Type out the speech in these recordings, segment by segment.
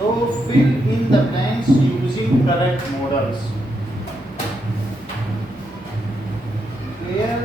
So fill in the blanks using correct modals. Clear?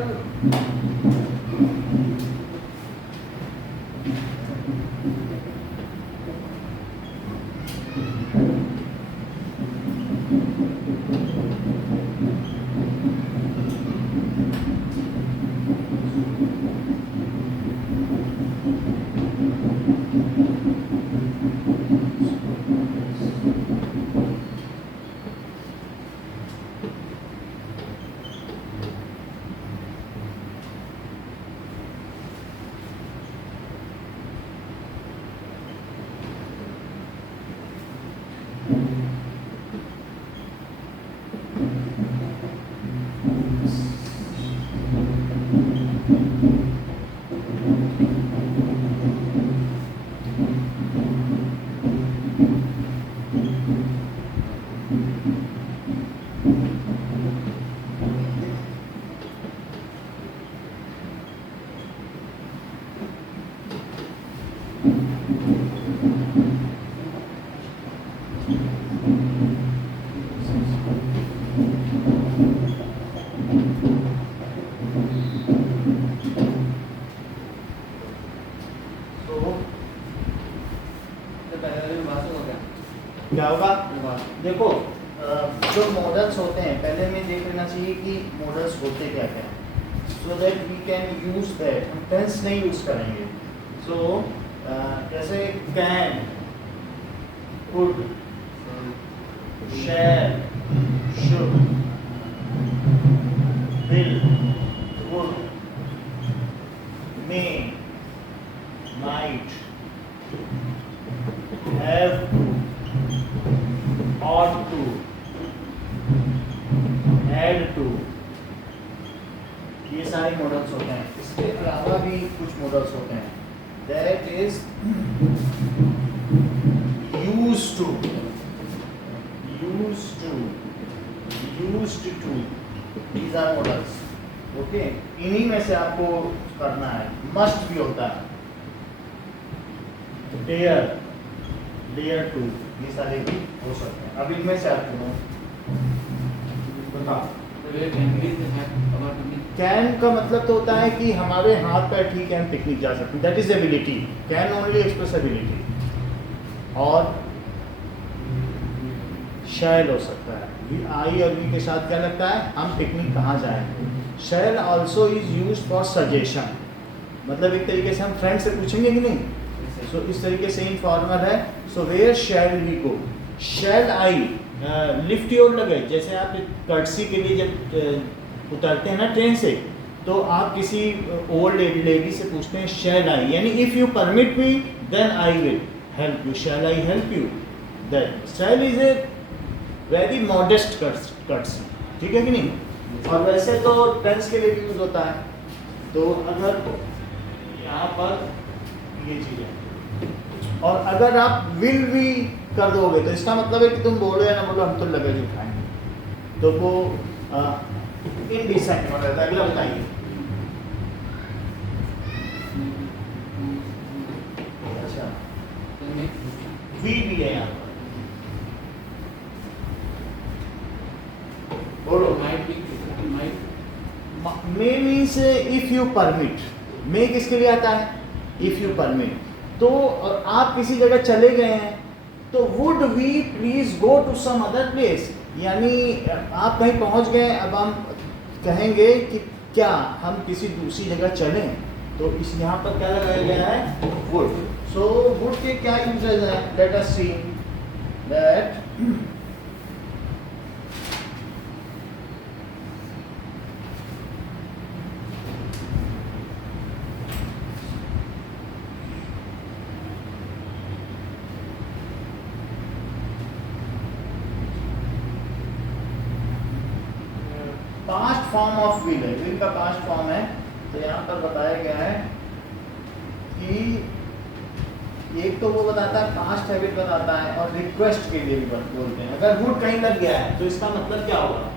क्या होगा? देखो जो मॉडल्स होते हैं पहले में देख लेना चाहिए कि मॉडल्स होते क्या क्या हैं, so that we can use that. हम टेंस नहीं यूज करेंगे। सो जैसे can, could, shall, should, will, would, may, might, have to, ought to, had to, ये सारे मॉडल्स होते हैं। इसके अलावा भी कुछ मॉडल्स होते हैं, that is used to, used to, used to, these are modals। Okay, इन्हीं में से आपको करना है। मस्ट भी होता है, dare, dare to, ये सारे भी हो सकते हैं। अब इनमें से आप बताओ। कैन का मतलब तो होता है कि हमारे हाथ पैर ठीक है, हम पिकनिक जा सकते हैं, that is ability. Can only express ability. और शैल हो सकता है, आई और वी के साथ क्या लगता है, हम पिकनिक कहाँ जाएंगे। Shall also is use for suggestion, मतलब एक तरीके से हम फ्रेंड से पूछेंगे कि नहीं, सो इस तरीके से इनफॉर्मल है। So where shall we go, shall I lift your luggage. जैसे आप कर्टसी के लिए जब उतरते हैं ना ट्रेन से, तो आप किसी ओल्ड लेडी से पूछते हैं शैल आई, यानी if you permit me then I will help you, shall I help you. That shall is a very modest courtesy, ठीक है कि नहीं। और वैसे तो टेंस के लिए भी यूज होता है। तो अगर यहाँ पर ये चीज़ है, और अगर आप विल भी कर दोगे तो इसका मतलब है कि तुम बोलो या ना बोलो हम तो लगेज उठाएंगे, तो वो इनडिसेंट हो जाता है। अगला बताइए। अच्छा, वी भी है यहाँ पर, बोलो। मे मीन्स इफ यू परमिट। मे किसके लिए आता है, इफ यू परमिट। तो आप किसी जगह चले गए हैं, तो would we please go to some other place, यानी आप कहीं पहुंच गए, अब हम कहेंगे कि क्या हम किसी दूसरी जगह चलें, तो इस यहाँ पर क्या लगाया गया है, वुड। सो वुड के क्या यूजेज हैं, let us see that. Past form of will है, विल का पास्ट फॉर्म है। तो यहाँ पर बताया गया है कि एक तो वो बताता है, पास्ट हैबिट बताता है, और रिक्वेस्ट के लिए भी बोलते हैं। अगर वुड कहीं लग गया है तो इसका मतलब क्या होगा,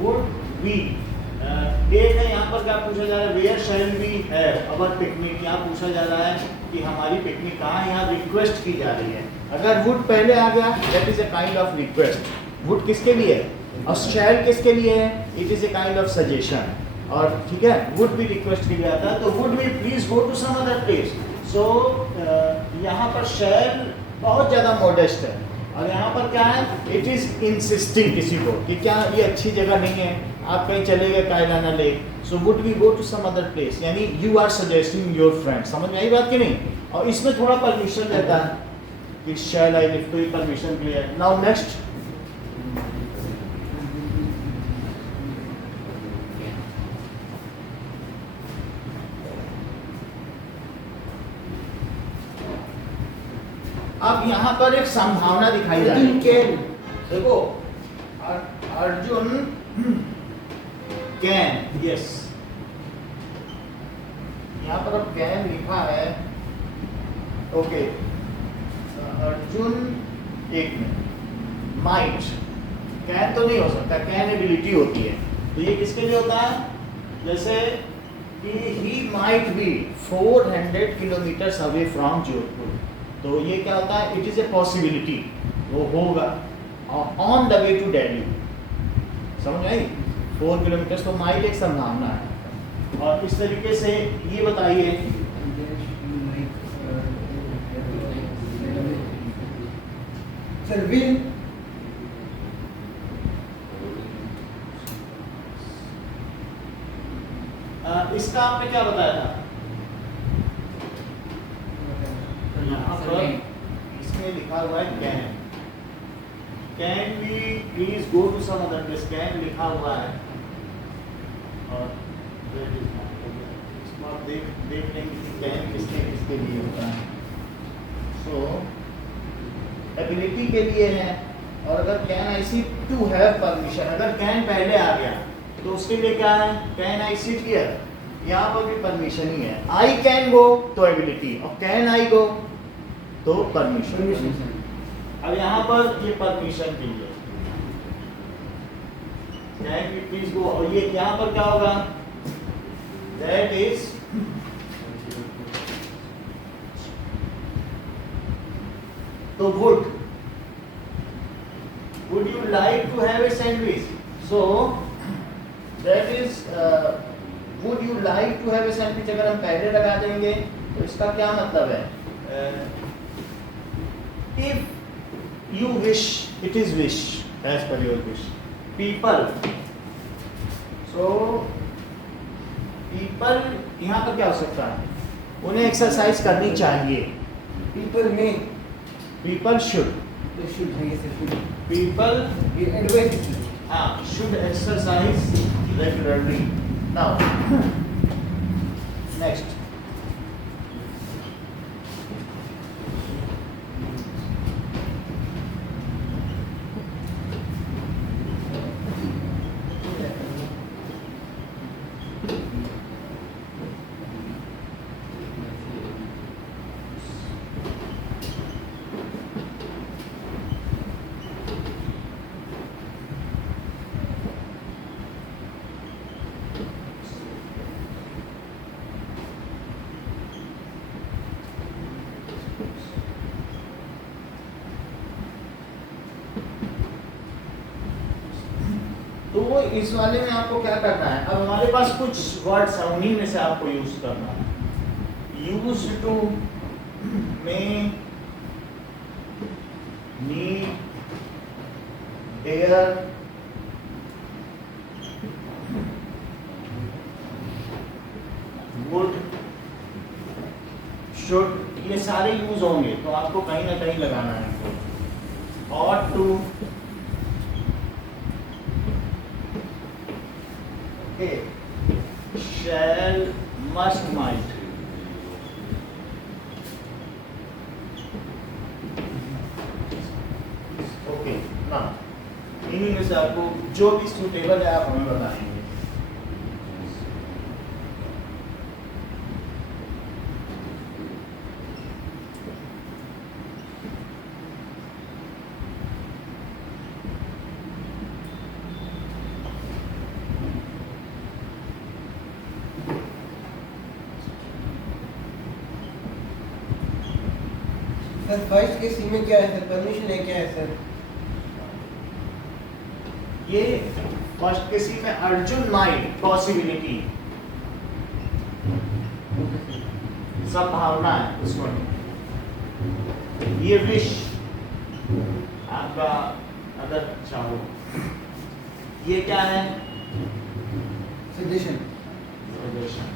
वुड वी। देख है यहाँ पर क्या पूछा जा रहा है, where shall we have our picnic. यहाँ पूछा जा रहा है कि हमारी पिकनिक कहाँ है, यहाँ रिक्वेस्ट की जा रही है। अगर वुड पहले आ गया, that is a kind of request. Would किसके लिए है और शैल किसके लिए है, it is a kind of suggestion. और ठीक है, वुड भी रिक्वेस्ट की जाता है, तो वुड भी please go to some other place. So यहाँ पर शैल बहुत ज़्यादा मॉडेस्ट है, और यहाँ पर क्या है, इट इज इंसिस्टिंग किसी को कि क्या ये अच्छी जगह नहीं है, आप कहीं चले गए Kaylana lake, so would we go to some other place, यानी you are suggesting your friend. समझ में आई बात कि नहीं? और इसमें थोड़ा परमिशन रहता है कि शैल आई लिव, तो ये परमिशन के लिए है। नाउ नेक्स्ट, अब यहाँ पर एक संभावना दिखाई जा रही है। देखो, अर्जुन कैन, यस, यहाँ पर अब कैन लिखा है, ओके, अर्जुन एक मिनट, माइट, कैन तो नहीं हो सकता, कैन एबिलिटी होती है, तो ये किसके लिए होता है, जैसे कि he might be 400 kilometres away from Jodhpur, तो ये क्या होता है, इट इज ए पॉसिबिलिटी, वो होगा on the way to Delhi. समझ आई? 4 किलोमीटर तो माइल एक संभावना है। और इस तरीके से ये बताइए, सर विल, इसका आपने क्या बताया था? यहाँ पर इसमें लिखा हुआ है can we please go to some other place, can लिखा हुआ है, और इसको आप देख लेंगे कि कैन किसके लिए होता है। सो एबिलिटी के लिए है, और अगर can I see to have permission, अगर कैन पहले आ गया तो उसके लिए क्या है, कैन आई सिट हियर, यहाँ पर भी परमिशन ही है। आई कैन गो तो एबिलिटी, और कैन आई गो तो परमिशन। अब यहाँ पर ये परमिशन के लिए कैन वी प्लीज गो, और ये यहाँ पर क्या होगा, दैट इज तो would you like to have a sandwich, so that is would you like to have a sandwich, अगर हम पहले लगा देंगे तो इसका क्या मतलब है, if you wish, it is wish as per your wish, people, so people यहाँ पर क्या हो सकता है, उन्हें एक्सरसाइज करनी चाहिए, पीपल में, people should, people should exercise regularly. Now next, तो इस वाले में आपको क्या करना है, अब हमारे पास कुछ वर्ड्स हैं, उन्हीं में से आपको यूज करना है। यूज टू में नीड, डेयर, वुड, शुड, ये सारे यूज होंगे, तो आपको कहीं ना कहीं लगाना है। और to, shall, must, might, okay ना, इन्हीं में से आपको जो भी सूटेबल है आप हमें बताएंगे। सर फर्स्ट के सी में क्या है सर? परमिशन है क्या है सर? ये फर्स्ट के सी में अर्जुन माइट पॉसिबिलिटी, संभावना है उसमें। ये विश आपका अगर चाहो, ये क्या है? सजेशन। सजेशन।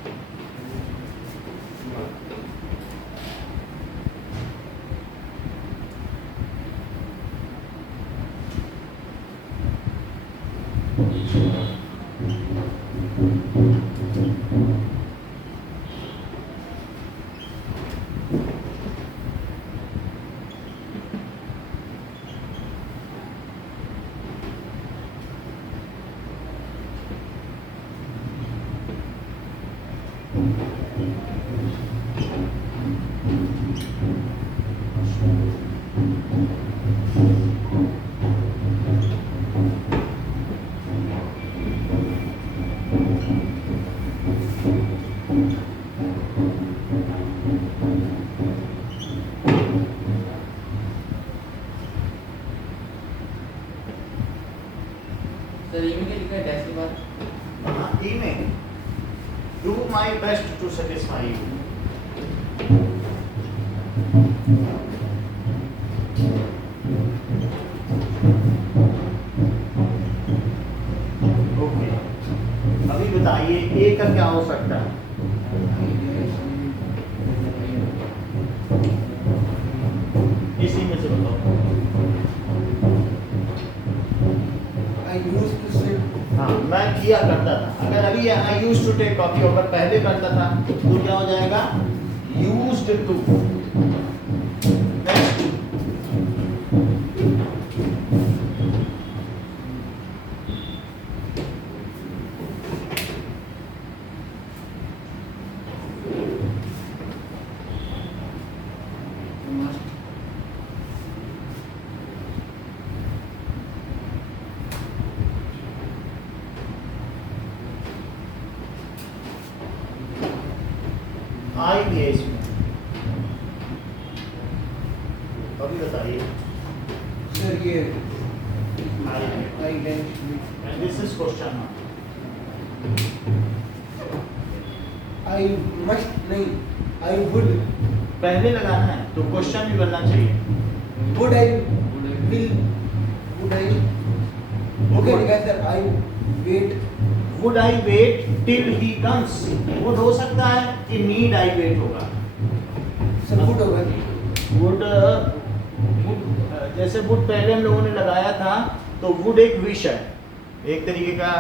सर ई में क्या लिखा है डैश के बाद? हाँ, I may do my best to satisfy you. Okay, अभी बताइए ए का क्या हो सकता है? इसी में से बताओ। I used to sit। हाँ, मैं किया करता था। अगर अभी I used to take coffee अगर पहले करता था तो क्या हो जाएगा? Used to. नेक्स्ट, आई भी है इसमें। अभी बताइए। सर ये आई I dash this is question. I must नहीं I would पहले लगाना है तो क्वेश्चन भी बनना चाहिए। would I will would I okay ठीक है sir I wait would I wait till he comes. Would हो सकता है कि नीड आई वेट होगा। सर would होगा वुड जैसे वुड पहले हम लोगों ने लगाया था तो वुड एक विश है, एक तरीके का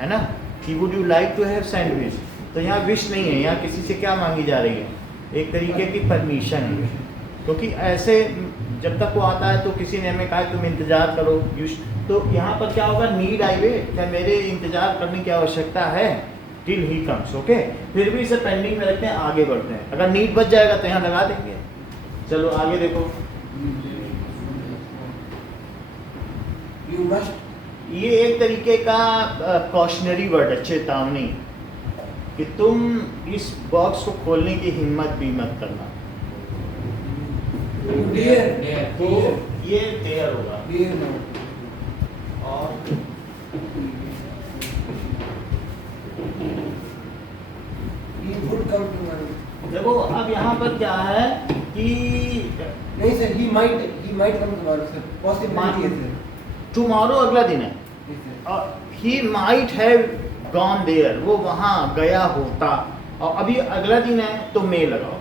है ना कि would you like to have sandwich. तो यहाँ विश नहीं है, यहाँ किसी से क्या मांगी जा रही है? एक तरीके की परमिशन है। क्योंकि ऐसे जब तक वो आता है तो किसी ने हमें कहा तुम इंतजार करो, तो यहाँ पर क्या होगा? नीड आई वेट, क्या मेरे इंतजार करने की आवश्यकता है टिल ही कम्स। ओके, फिर भी इसे पेंडिंग में रखते हैं, आगे बढ़ते हैं। अगर नीड बच जाएगा तो यहाँ लगा देंगे। चलो आगे देखो। you must ये एक तरीके का कॉशनरी वर्ड है, चेतावनी कि तुम इस बॉक्स को खोलने की हिम्मत भी मत करना। dare तो ये देयर होगा। dare no और he would come tomorrow देखो अब यहाँ पर क्या है कि नहीं sir he might come tomorrow sir possibility है सर टुमारो अगला दिन है Yes, sir. और he might have gone there, वो वहाँ गया होता। और अभी अगला दिन है तो मे लगाओ,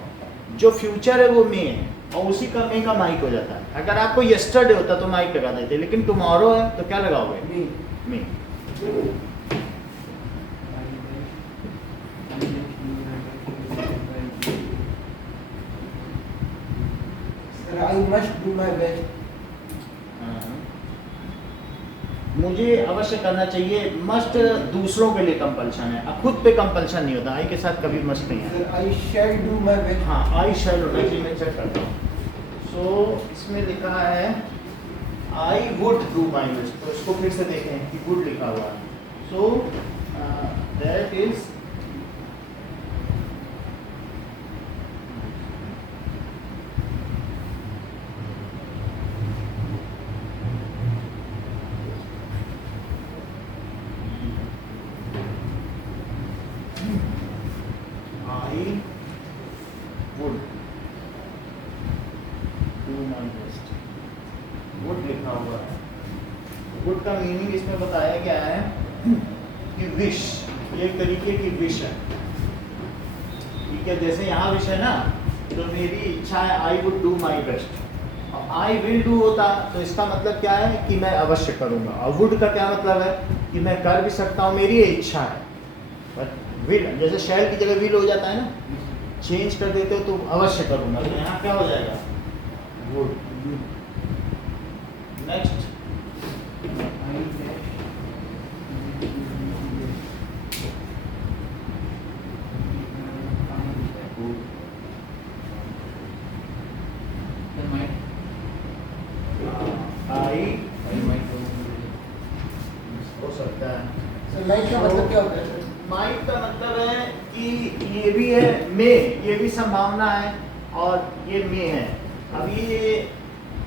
जो फ्यूचर है वो मे है और उसी का मे का माइट हो जाता है। अगर आपको यस्टरडे होता तो माइट लगा देते, लेकिन टुमारो है तो क्या लगाओगे? Me may. sir I must do my best मुझे अवश्य करना चाहिए। मस्ट दूसरों के लिए कंपल्शन है, अब खुद पे कंपल्शन नहीं होता। आई के साथ कभी मस्ट नहीं है। sir I shall do my best हाँ, आई शैल होना चाहिए। मैं चेक करता हूँ। सो इसमें लिखा है I would do my best, तो इसको फिर से देखें कि वुड लिखा हुआ है। So that is my best. Would लिखा हुआ है। वुड का मीनिंग इसमें बताया गया है कि विश, ये एक तरीके की विश है। ठीक है, जैसे यहाँ विश है ना, तो मेरी इच्छा है I would do my best. और आई विल डू होता तो इसका मतलब क्या है कि मैं अवश्य करूँगा। और वुड का क्या मतलब है कि मैं कर भी सकता हूँ, मेरी ये इच्छा है। बट विल, जैसे शैल की जगह विल हो जाता है ना, चेंज कर देते हो तो अवश्य करूँगा, तो यहाँ क्या हो जाएगा, would. Next, Then might. I I might go. हो सकता है। सर लाइट का मतलब क्या होता है? माइट का मतलब है कि ये भी है मे, ये भी संभावना है और ये मे है। अभी ये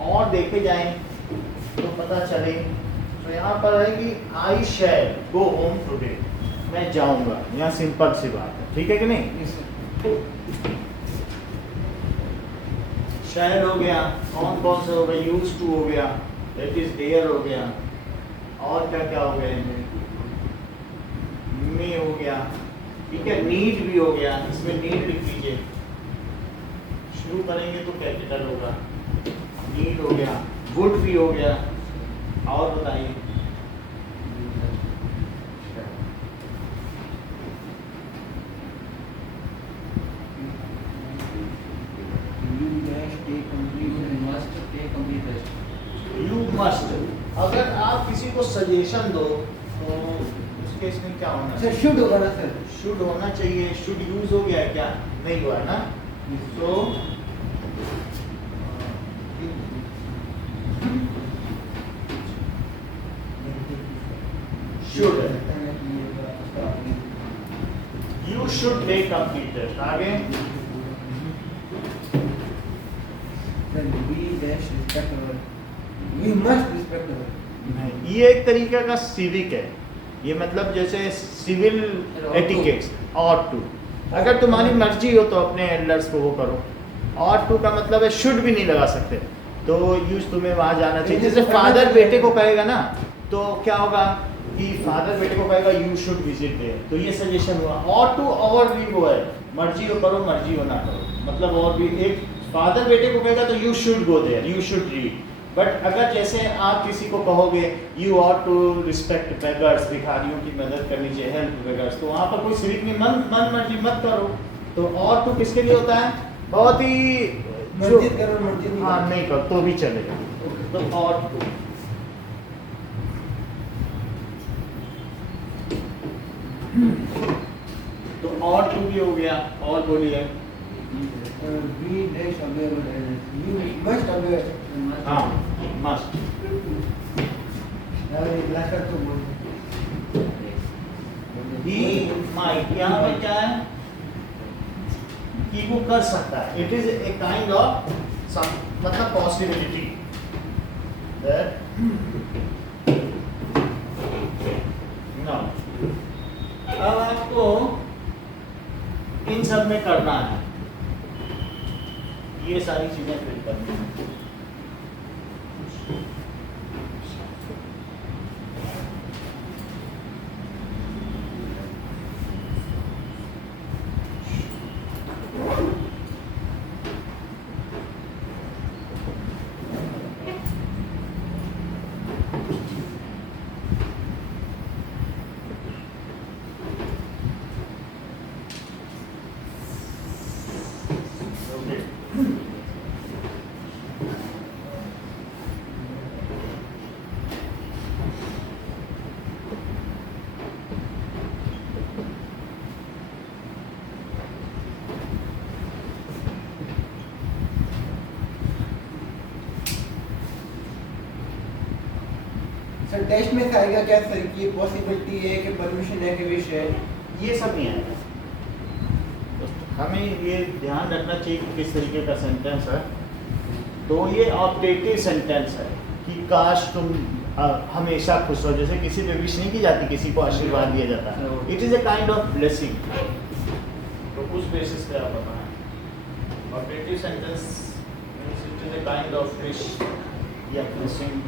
और देखे जाएं तो पता चले। तो यहाँ पर है कि आई शैल गो होम टुडे, मैं जाऊंगा। यहाँ सिंपल सी बात है, ठीक है कि नहीं। Yes, sir. शैल हो गया, कौन कौन से हो गए, यूज टू हो गया, इट इज देयर हो गया, और क्या क्या हो गया इनमें, मे हो गया, ठीक है, नीड भी हो गया, इसमें नीड लिख लीजिए। शुरू करेंगे तो कैपिटल होगा, नीड हो गया, वुड भी हो गया, और बताइए। You dash take complete. You must take complete rest. You must, अगर आप किसी को सजेशन दो तो उसके इसमें क्या होना सर चाहिए, शुड होगा ना सर? शुड होना चाहिए। शुड यूज हो गया है क्या, नहीं हुआ है ना। तो should, you should take complete test. आगे, Then we dash respect our. We must respect our. नहीं, ये एक तरीके का सिविक है। ये मतलब जैसे सिविल एटिकेट्स, और टू। अगर तुम्हारी मर्जी हो तो अपने एल्डर्स को वो करो। और टू का मतलब है शुड भी नहीं लगा सकते, तो यूज तुम्हें वहां जाना चाहिए। जैसे फादर बेटे को कहेगा ना, तो क्या होगा कि फादर बेटे को कहेगा यू शुड विजिट देयर, तो ये सजेशन हुआ। और टू और भी वो है, मर्जी हो करो, मर्जी हो ना करो, मतलब और भी एक फादर बेटे को कहेगा तो you should go there, you should read. But अगर जैसे आप किसी को कहोगे you ought to respect beggars, भिखारियों की मदद करनी चाहिए, हेल्प बेगर्स, तो वहाँ पर कोई सिविक नहीं, मन मर्जी मत करो। तो और टू किसके लिए होता है, बहुत ही मस्जिद करो, मस्जिद नहीं हाँ करो। नहीं करो तो भी चलेगा। तो और टू, तो और टू भी हो गया। और बोलिए। We dash obey our elders. You must obey. You must. हाँ, मस्ट। और एक लास्ट का तो बोल. ही माइट, यहाँ पर क्या है कि वो कर सकता है। It is a kind of मतलब पॉसिबिलिटी दैट नाउ। अब आपको इन सब में करना है, ये सारी चीजें फिल करनी है। सर टेस्ट में से आएगा क्या सर कि पॉसिबिलिटी है कि परमिशन है कि विश है? ये सब नहीं आएगा। हमें ये ध्यान रखना चाहिए कि किस तरीके का सेंटेंस है। तो ये ऑप्टेटिव सेंटेंस है कि काश तुम हमेशा खुश हो, जैसे किसी पे विश नहीं की जाती, किसी को आशीर्वाद दिया जाता है। It is a kind of blessing. तो उस बेसिस पे आप बताएं optative sentence is a kind of fish. Yeah, fishing.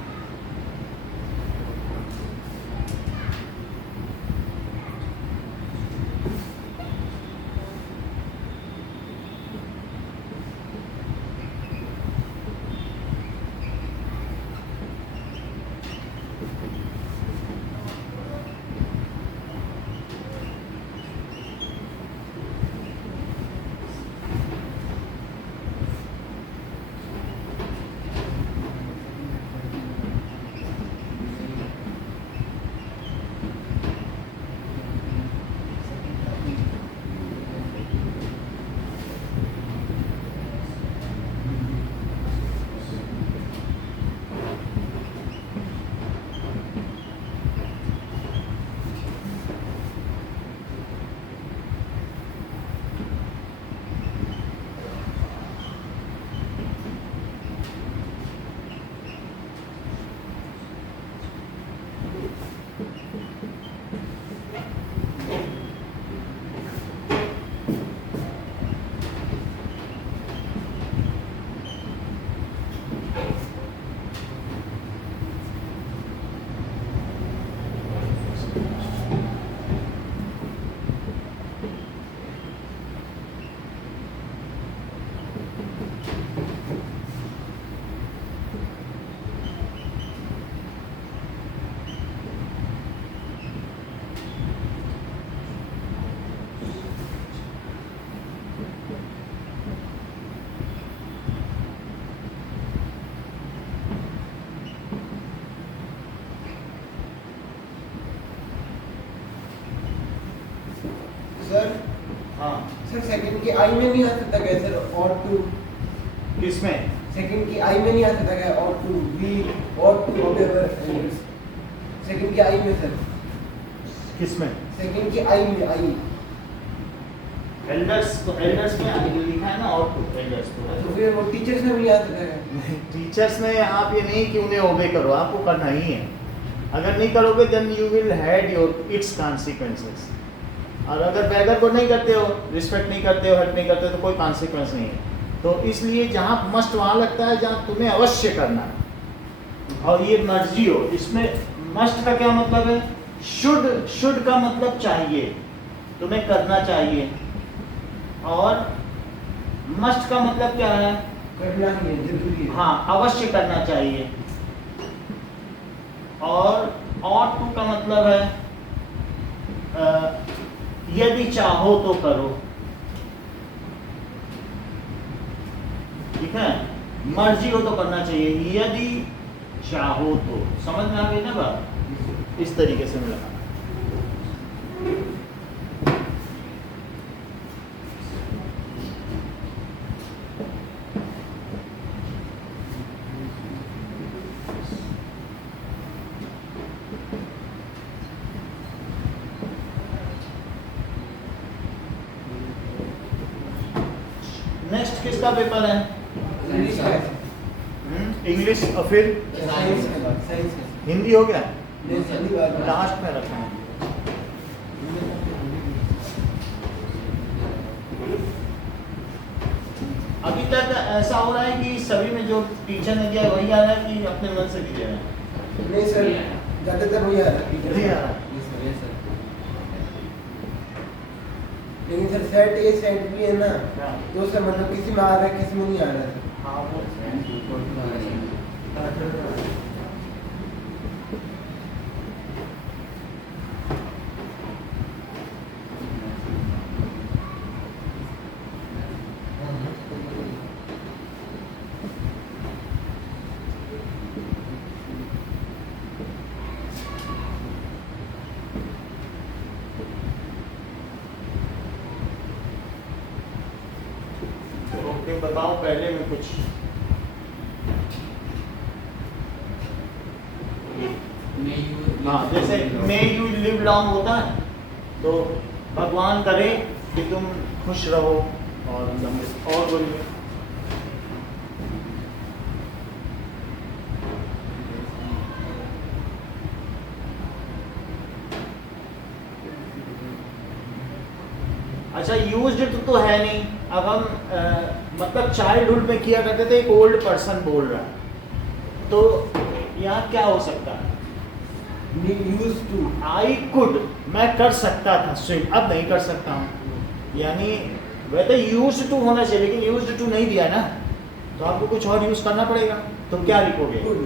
Sir हाँ, सर सेकंड की आई में नहीं आ सकता क्या सर? और टू किसमें? सेकंड की आई में नहीं आ सकता क्या? और टू वी और टू व्हाटएवर सेकंड की आई में सर, किसमें? सेकंड की आई में आई एल्डर्स तो एल्डर्स में लिखा है ना, और टू एल्डर्स तो तो फिर वो टीचर्स में भी आ सकता है। टीचर्स में आप ये नहीं कि उन्हें ओबे करो, आपको करना ही है। अगर नहीं करोगे then you will had your its consequences. और अगर बैगर को नहीं करते हो, रिस्पेक्ट नहीं करते हो, हेल्प नहीं करते हो, तो कोई कॉन्सिक्वेंस नहीं है। तो इसलिए जहाँ मस्ट वहाँ लगता है जहाँ तुम्हें अवश्य करना है। और ये मर्जी हो, इसमें मस्ट का क्या मतलब है? शुड का मतलब चाहिए, तुम्हें करना चाहिए। और मस्ट का मतलब क्या है? करना ही है, जरूरी है। हाँ, अवश्य करना चाहिए। और टू का मतलब है यदि चाहो तो करो, ठीक है? मर्जी हो तो करना चाहिए, यदि चाहो तो। समझ में आ गई ना बात? इस तरीके से मिला। नेक्स्ट किसका पेपर है? इंग्लिश का इंग्लिश और फिर साइंस का साइंस का हिंदी हो गया? नहीं, हिंदी बात नहीं। लास्ट में रखना है। अभी तक ऐसा हो रहा है कि सभी में जो टीचर ने दिया है वही आ रहा है कि अपने मन से भी दे रहे हैं? नहीं सर, ज्यादातर वही आ रहा है नहीं आ रहा। लेकिन सर सेट ए सेट भी है ना, हाँ। तो सर मतलब किसी में आ रहा है किसी में नहीं आ रहा है। हाँ, वो ओके, बताओ पहले में कुछ। हाँ, जैसे मे यू लिव लॉन्ग होता है, तो भगवान करे कि तुम खुश रहो और लंबे। और बोलिए। अच्छा, यूज्ड तो है नहीं। अब हम मतलब चाइल्डहुड में किया करते थे, एक ओल्ड पर्सन बोल रहा है, तो यहाँ क्या हो सकता है? यूज टू, आई कुड, मैं कर सकता था स्विम, अब नहीं कर सकता हूँ। यानी वैसे यूज्ड टू होना चाहिए, लेकिन यूज्ड टू नहीं दिया ना, तो आपको कुछ और यूज करना पड़ेगा। तो क्या लिखोगे? गुड,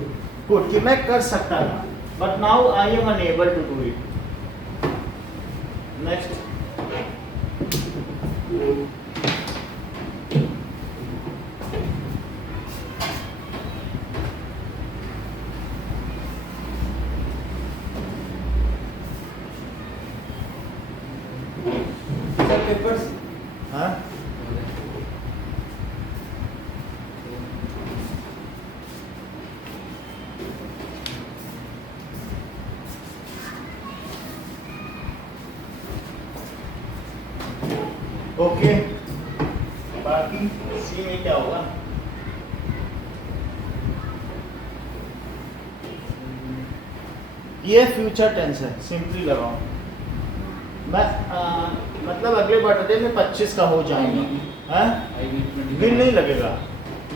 कुड, कि मैं कर सकता था, but now I am unable to do it. Next, papers, हाँ ओके, बाकी सी में क्या होगा? ये फ्यूचर टेंस है, सिंपली लगाओ। मैं मतलब अगले बर्थडे में 25 का हो जाऊंगा, हाँ? आई विल विल नहीं लगेगा,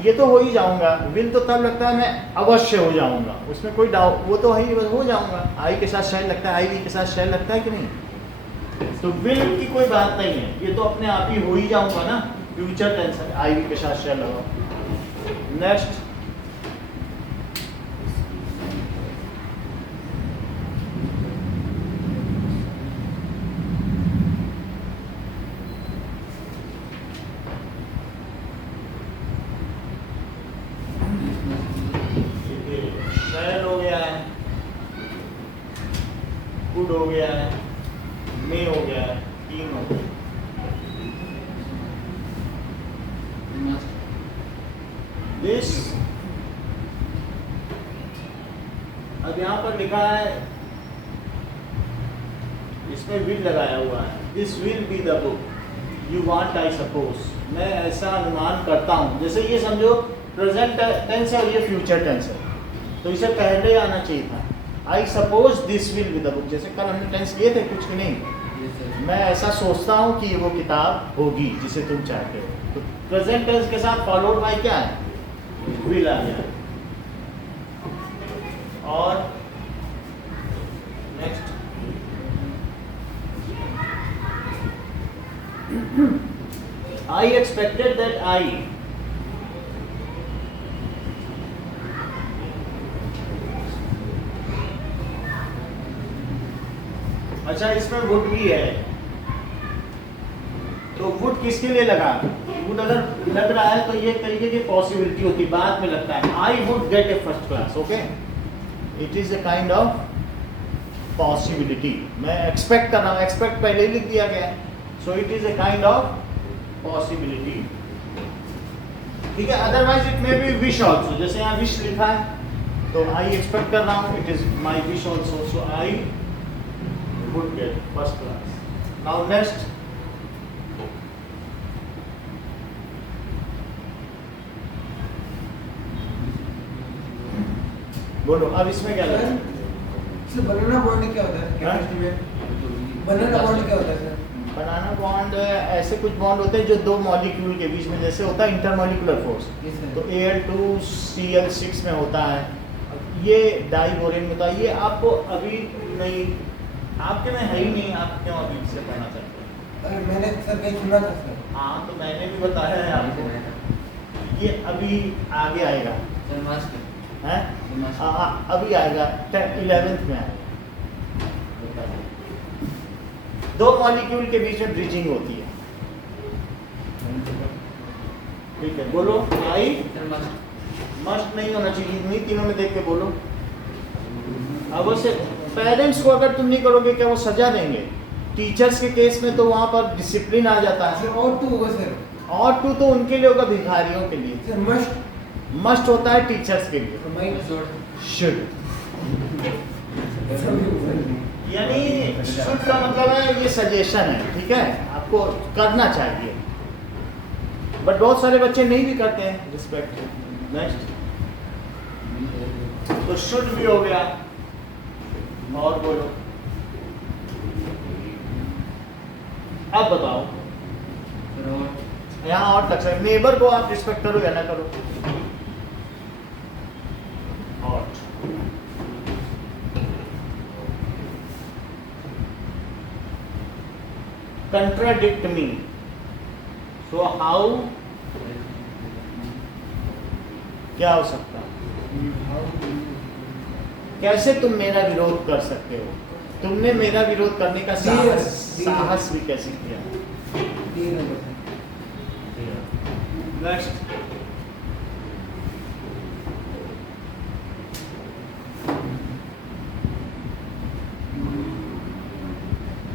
ये तो हो ही जाऊंगा। विल तो तब लगता है मैं अवश्य हो जाऊंगा, उसमें कोई डाउट, वो तो ही हो जाऊंगा। आई के साथ शैल लगता है, आई वी के साथ शैल लगता है कि नहीं? तो विल की कोई बात नहीं है, ये तो अपने आप ही हो ही जाऊंगा ना, फ्यूचर टेंस है, आई वी के साथ शैल लगाओ। नेक्स्ट, शैल हो गया है, कुड हो गया है, मे हो गया है, तीन हो गया। दिस, अब यहाँ पर लिखा है, इसमें विल लगाया हुआ है, this will be the book you want I suppose, मैं ऐसा अनुमान करता हूँ। जैसे ये समझो प्रेजेंट टेंस है और ये फ्यूचर टेंस है, तो इसे पहले आना चाहिए था, I suppose this will be the book. जैसे कल हमने टेंस किए थे कुछ कि नहीं, मैं ऐसा सोचता हूँ कि वो किताब होगी जिसे तुम चाहते हो। तो प्रेजेंट टेंस के साथ फॉलोड बाय क्या है? विल आ गया। और next, I expected that I, अच्छा इसमें वुड भी है, तो वुड किसके लिए लगा? वुड अगर लग रहा है तो ये एक तरीके की पॉसिबिलिटी होती है, बाद में लगता है I would get A first class, okay, it is a kind of possibility. मैं एक्सपेक्ट कर रहा हूँ, एक्सपेक्ट पहले ही लिख दिया गया है, so it is a kind of possibility, ठीक है। Otherwise it may be wish also, जैसे यहाँ विश लिखा है तो आई एक्सपेक्ट कर रहा हूँ, it is my wish also, so I would get first class. Now next, बोलो अब इसमें क्या लगा? सर बनाना बॉन्ड क्या होता है केमिस्ट्री में? बनाना बॉन्ड क्या होता है सर? बनाना बॉन्ड ऐसे कुछ बॉन्ड होते हैं जो दो मॉलिक्यूल के बीच में, जैसे होता है इंटरमॉलिक्यूलर फोर्स, तो Al2Cl6 में होता है, ये डाइबोरेन में होता है। ये आपको अभी नहीं, आपके में है ही नहीं, आप क्यों अभी से पढ़ना चाहते हैं? अरे मैंने सर कहीं सुना था सर। हाँ तो मैंने भी बताया है आपको, ये अभी आगे आएगा, है अभी आएगा, 11th में आएगा। दो मॉलिक्यूल के बीच में ब्रिजिंग होती है, ठीक है। बोलो आई, मस्ट नहीं होना चाहिए, इन्हीं तीनों में देख के बोलो। अब वैसे पेरेंट्स को अगर तुम नहीं करोगे क्या वो सजा देंगे? टीचर्स के केस में तो वहाँ पर डिसिप्लिन आ जाता है। सर और टू होगा सर? और टू तो उनके लिए होगा, भिखारियों के लिए। सर मस्ट, मस्ट होता है टीचर्स के लिए, शुड, यानी शुड का मतलब है ये सजेशन है, ठीक है, आपको करना चाहिए, बट बहुत सारे बच्चे नहीं भी करते हैं, रिस्पेक्ट। नेक्स्ट, तो शुड भी हो गया, और बोलो अब बताओ। यहाँ और लग सकता, नेबर को आप रिस्पेक्ट करो या ना करो। Hot, contradict me, so how, क्या हो सकता है? कैसे तुम मेरा विरोध कर सकते हो? तुमने मेरा विरोध करने का साहस भी कैसे किया? Next,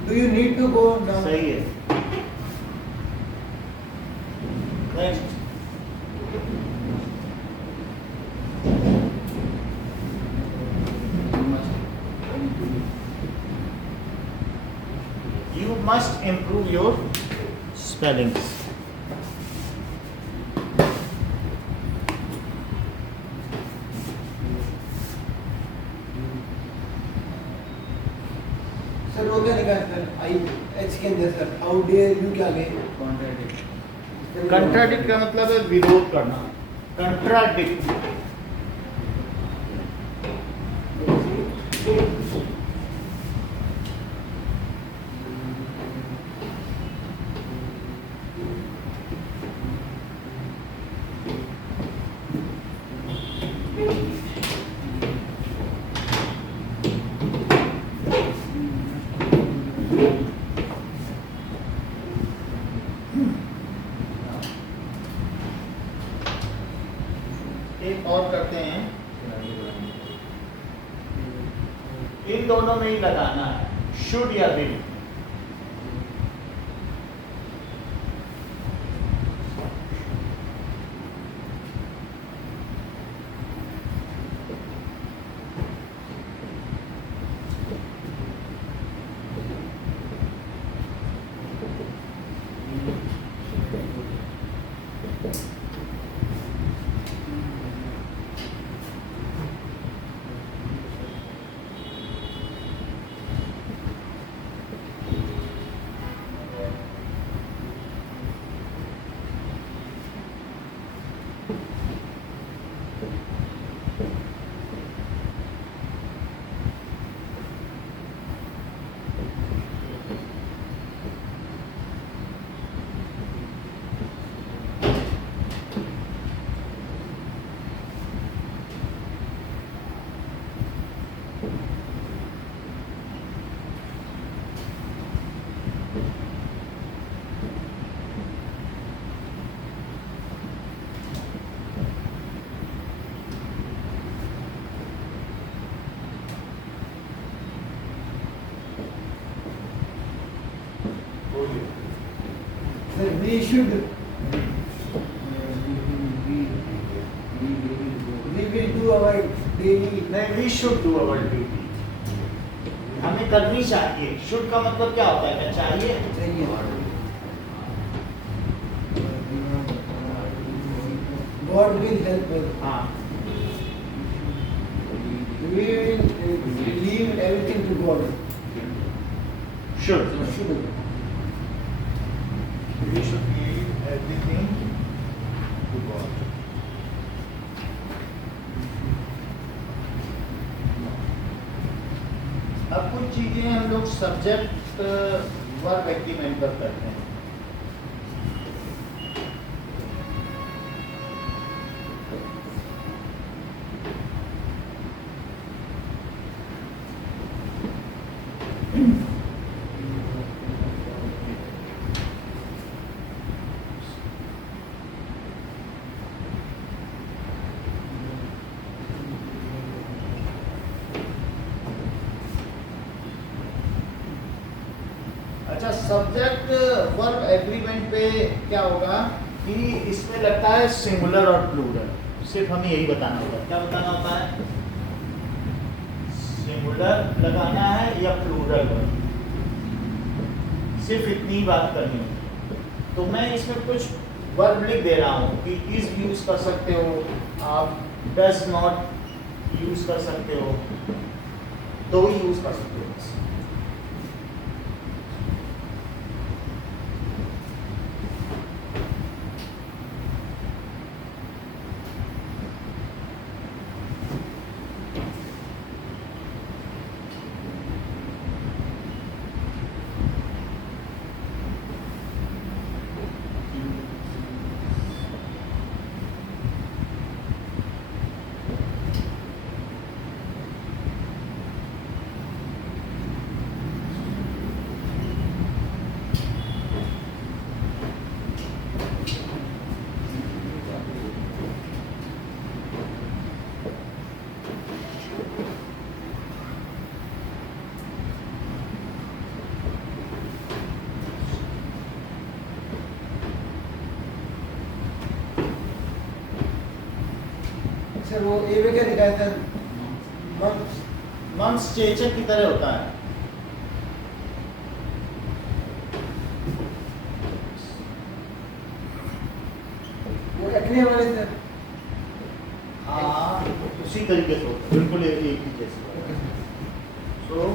Do you need to go now? सही है। Next, you must improve your spellings. Sir वो क्या लिखा है सर? आई एच के अंदर सर, हाउ डेयर यू क्या गए? कॉन्ट्रैक्ट। कंट्राडिक्ट का मतलब है विरोध करना। कंट्राडिक्ट, एक और करते हैं, इन दोनों में ही लगाना है, शुड या will. Sir we should, we will do our daily. नहीं, we should do our duty, हमें करनी चाहिए। शुड का मतलब क्या होता है? क्या चाहिए? चाहिए। God will help us. हाँ, We will leave everything to God. Should, Should. we should leave everything to God. अब कुछ चीजें हम लोग सब्जेक्ट वर्ब एग्रीमेंट पर करते हैं। अच्छा, सब्जेक्ट वर्ब एग्रीमेंट पे क्या होगा कि इसमें लगता है सिंगुलर और प्लूरल। सिर्फ हमें यही बताना होता है। क्या बताना होता है? सिंगुलर लगाना है या प्लूरल वर्ब, सिर्फ इतनी बात करनी होती है। तो मैं इसमें कुछ वर्ब लिख दे रहा हूँ कि इज यूज कर सकते हो आप, डज नॉट यूज कर सकते हो, दो ही यूज कर सकते हो बस। सर वो ए में क्या लिखा है सर? मंथ। मंस चेचक की तरह होता है। वो एक्ने वाले सर। हाँ उसी तरीके से होता है, बिल्कुल एक ही जैसे। सो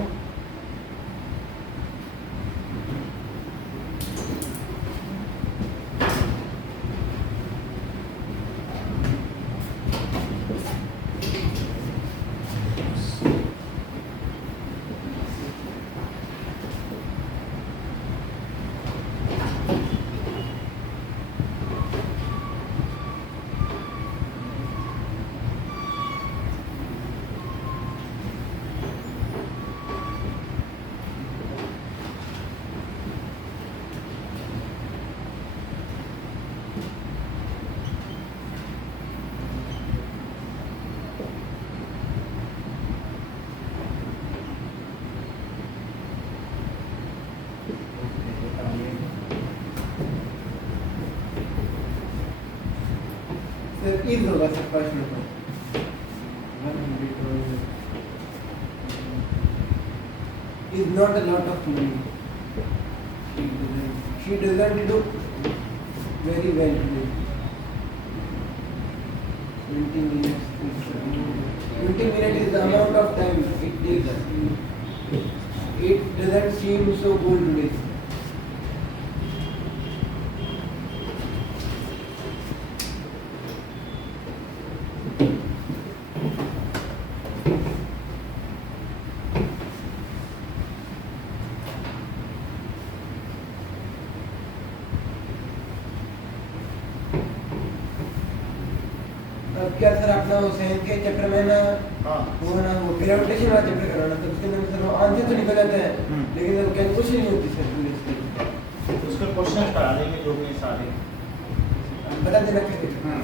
सर इज होगा sir first number. Is not a lot of money. She doesn't do very well today. 20 minutes. 20 minutes is the amount of time it takes. It doesn't seem so good today. अब क्या sir अपना वो सहन के चक्र में ना हाँ वो ना वो ग्रेविटेशन वाला चक्कर कराना तो उसके अंदर सर वो आंसर तो निकल जाता है लेकिन सर क्या कुछ नहीं होती सर पूरी इसकी। उसके क्वेश्चन करा देंगे जो भी सारे। आप बता देना कैसे। हाँ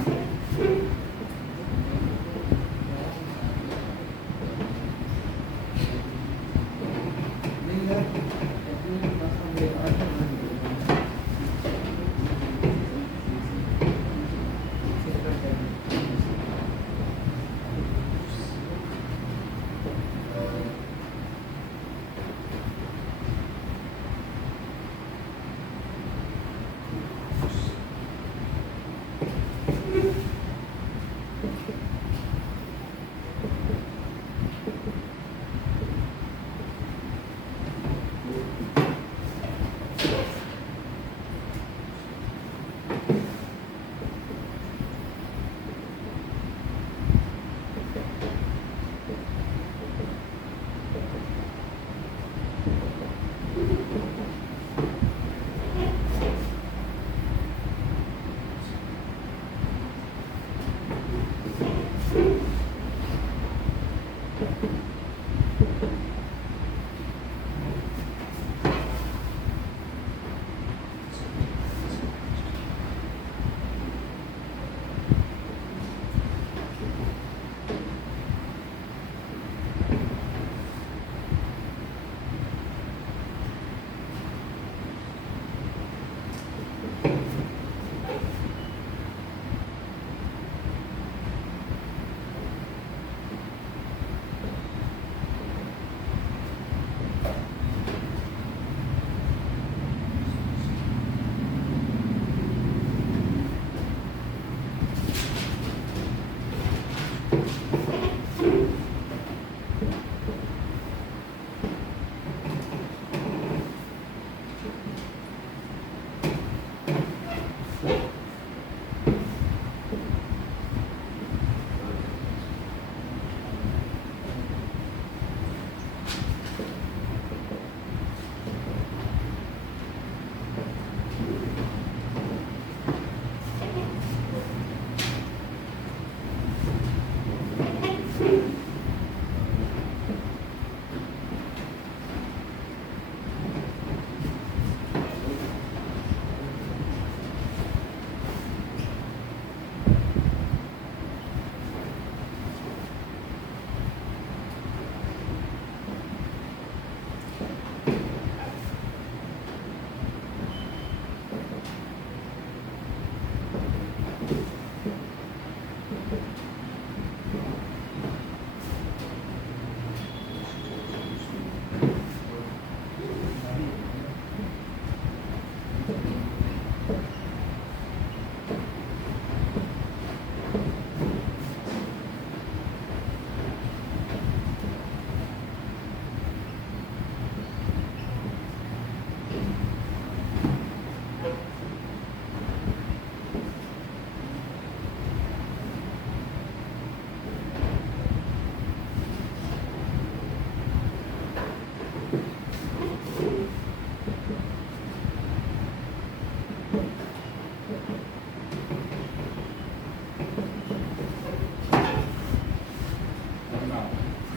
नहीं sir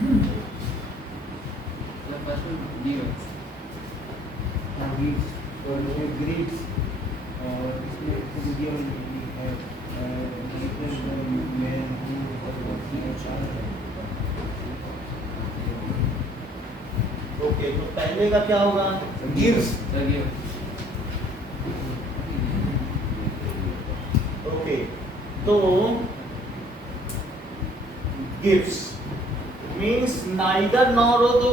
The first one give. greets और इसमें greets और इसमें video है मैं हूँ ओके, तो पहले का क्या होगा? gives The give. ओके, तो गिव्स मीन्स नाइदर नॉर हो तो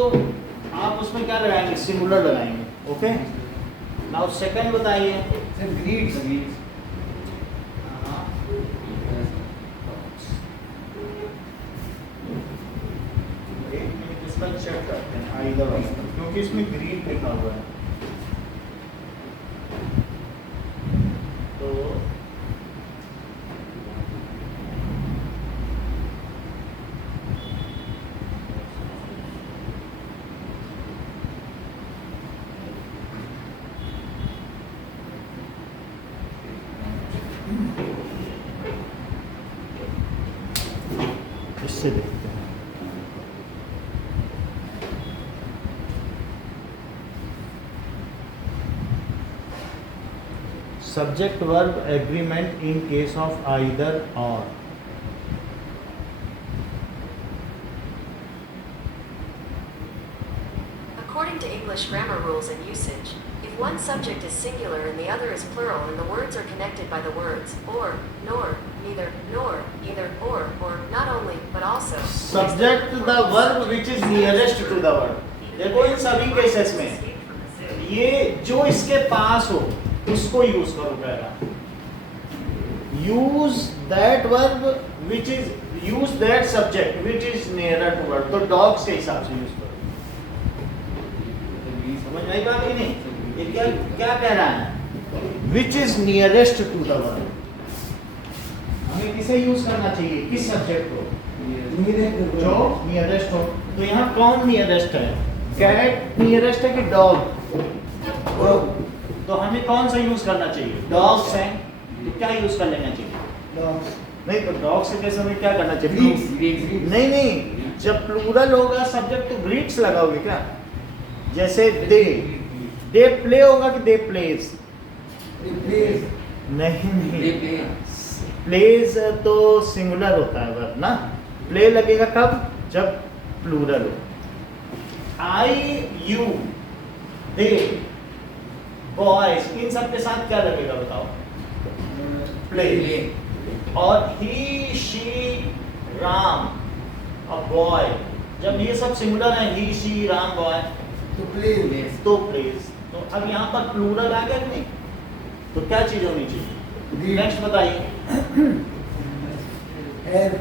आप उसमें क्या लगाएंगे? सिंगुलर लगाएंगे। ओके, नाउ सेकंड बताइए। sir greets The give. एक मिनट इसका चेक करते हैं आइदर ऑप्शन, क्योंकि इसमें ग्रीड लिखा हुआ है। तो इससे देखते हैं। Subject verb agreement in case of either और। According to English grammar rules and usage, if one subject is singular and the other is plural and the words are connected by the words or, nor, neither, nor, either, or not only, but also. Subject the verb which is nearest to the verb. देखो इन सभी cases में ये जो इसके पास हो उसको use करो पहला। Use that verb which is use that subject which is nearer to verb. तो डॉग्स के हिसाब से यूज करो। समझ में आई बात कि नहीं? ये क्या क्या कह रहा है? Which is nearest to the verb. हमें किसे यूज करना चाहिए? किस सब्जेक्ट को? जो नियरेस्ट हो। तो यहाँ कौन नियरेस्ट है? कैट नियरेस्ट है कि डॉग? तो हमें कौन सा यूज करना चाहिए? डॉग्स हैं तो क्या यूज कर लेना चाहिए? dogs नहीं, तो डॉग्स के केस में क्या करना चाहिए? Greets. Greets. नहीं नहीं, जब प्लूरल होगा सब्जेक्ट तो ग्रीट्स लगाओगे क्या? जैसे दे प्ले होगा कि दे प्लेज? replace नहीं They नहीं, play. प्लेज तो सिंगुलर होता है वर्ब ना। प्ले लगेगा कब? जब प्लूरल हो। आई, यू, दे, बॉयज, इन सब के साथ क्या लगेगा बताओ? प्ले। और he, she, Ram, a boy, जब ये सब सिंगुलर है, he, she, Ram, boy, to play Yes. तो प्लेज। तो अब यहाँ पर प्लूरल आ गया कि नहीं? तो क्या चीज होनी चाहिए? Greet. नेक्स्ट बताइए। have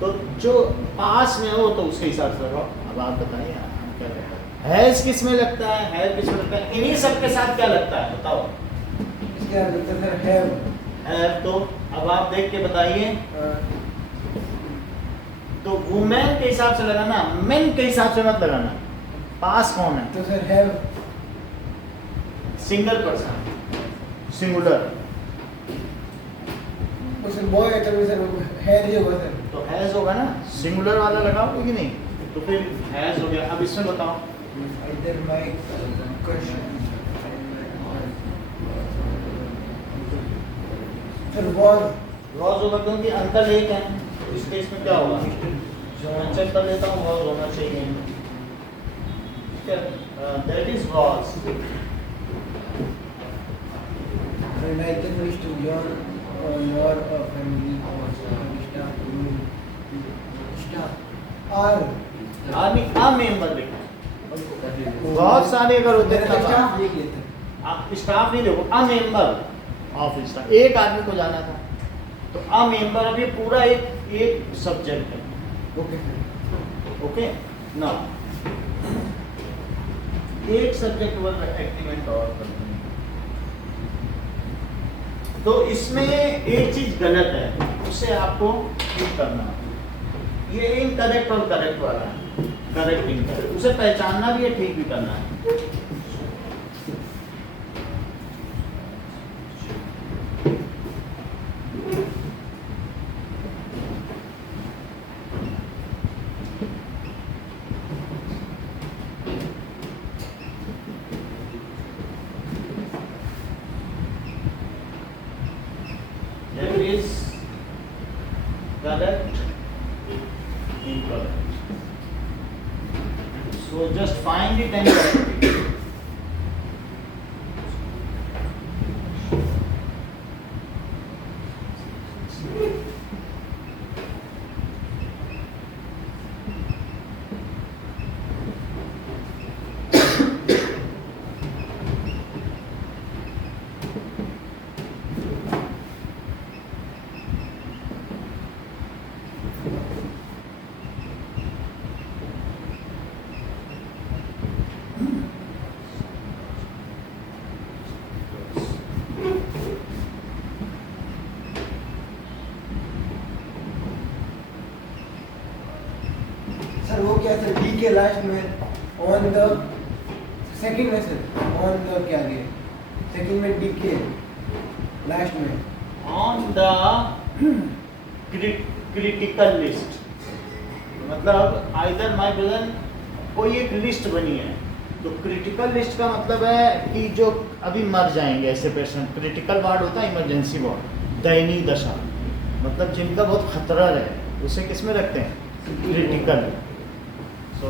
तो जो पास में हो तो उसके हिसाब से लगाओ। अब आप बताइए हम क्या लगता है? हैज किस में लगता है? हैव किस में लगता है? इन्हीं सब के साथ क्या लगता है बताओ? इसके बाद लगता है have हैव। तो अब आप देख के बताइए। तो वुमेन के हिसाब से लगाना, मेन के हिसाब से मत लगाना। पास कौन है? तो sir have single person, singular. उसमें बॉय है तो सर हैज ही होगा सर तो हैज होगा ना, सिंगुलर वाला लगाओगे कि नहीं? तो फिर हैज हो गया। अब इसमें बताओ। इधर माय क्वेश्चन सर वॉज होगा क्योंकि अंतर एक है। तो इस केस में क्या होगा? मैं चेक कर लेता हूँ, वॉज होना चाहिए। ठीक है, that is was. when I can wish to your or your family or staff आदमी आ मेंबर लिखा है। बहुत सारे अगर होते हैं तब स्टाफ लिख लेते हैं आप स्टाफ नहीं देखो, आ मेंबर ऑफ स्टाफ। एक आदमी को जाना था तो आ मेंबर। अब ये पूरा एक सब्जेक्ट है। ओके ओके ना, एक सब्जेक्ट वर्ब एग्रीमेंट और करते हैं। तो इसमें एक चीज गलत है, उसे आपको ठीक करना है। ये इनकरेक्ट और करेक्ट वाला है। करेक्ट इनकरेक्ट उसे पहचानना भी है, ठीक भी करना है। correct, incorrect. So just find it and correct it. Sir वो क्या सर डी के लास्ट में ऑन द सेकंड में सर ऑन द क्या है सेकंड में डी के लास्ट में On the critical list, मतलब either my villain कोई एक लिस्ट बनी है, तो क्रिटिकल लिस्ट का मतलब है कि जो अभी मर जाएंगे ऐसे पेशेंट, क्रिटिकल वार्ड होता है इमरजेंसी वार्ड, दयनीय दशा, मतलब जिनका बहुत खतरा है, उसे किस में रखते हैं, क्रिटिकल। सो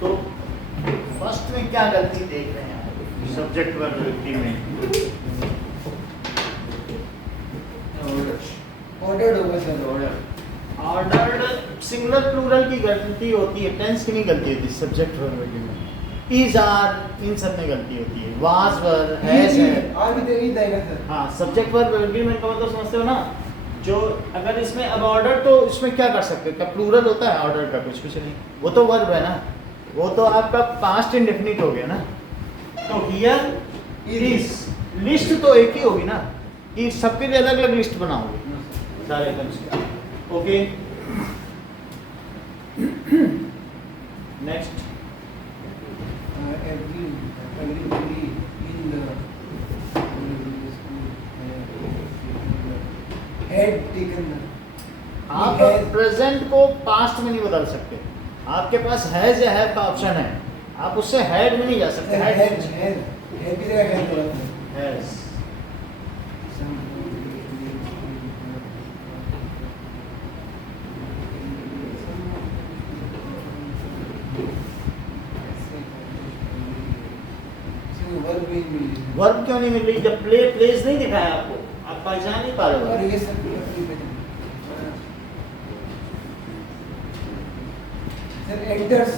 तो फर्स्ट में क्या गलती देख रहे हैं आप सब्जेक्ट वर्बिलिटी में? ऑर्डर्ड होगा सर ऑर्डर्ड सिंगुलर प्लूरल की गलती होती है, टेंस की नहीं गलती होती सब्जेक्ट वर्बिलिटी में। इज आर इन सब में गलती होती है, वाज वर हैज है, और भी तो ही देगा सर। हाँ सब्जेक्ट वर्बिलिटी में का मतलब समझते हो ना, जो अगर इसमें अब ऑर्डर तो इसमें क्या कर सकते हो, क्या प्लूरल होता है ऑर्डर का? कुछ नहीं, वो तो वर्ब है ना, वो तो आपका पास्ट इंडेफिनिट हो गया ना। तो हियर इज लिस्ट तो एक ही होगी ना, कि सबके लिए अलग अलग लिस्ट बनाओगे सारे आइटम्स का। ओके नेक्स्ट आप प्रेजेंट को पास्ट में नहीं बदल सकते, आपके पास हैज या हैव का ऑप्शन है, आप उससे हैड में नहीं जा सकते। हैज वर्ब क्यों नहीं मिल रही? जब प्लेस नहीं दिखाया आपको, आप पहचान नहीं पा रहे हो। ये सर एंटर्स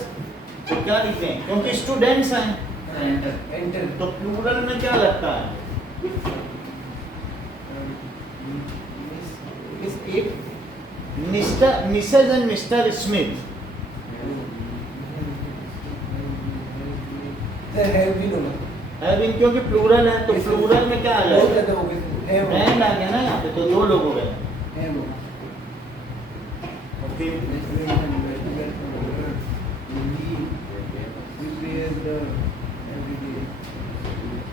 तो क्या लिखते हैं? क्योंकि स्टूडेंट्स हैं, एंटर तो प्लूरल में क्या लगता है? Mr Mrs and Mr Smith. Sir have been होगा, हैव बीन क्योंकि प्लूरल है, तो प्लूरल में क्या आ बहुत जाएगा? ज्यादा हो गया एंड आ गया ना यहाँ पे, तो दो लोग हो गए। हैव फिर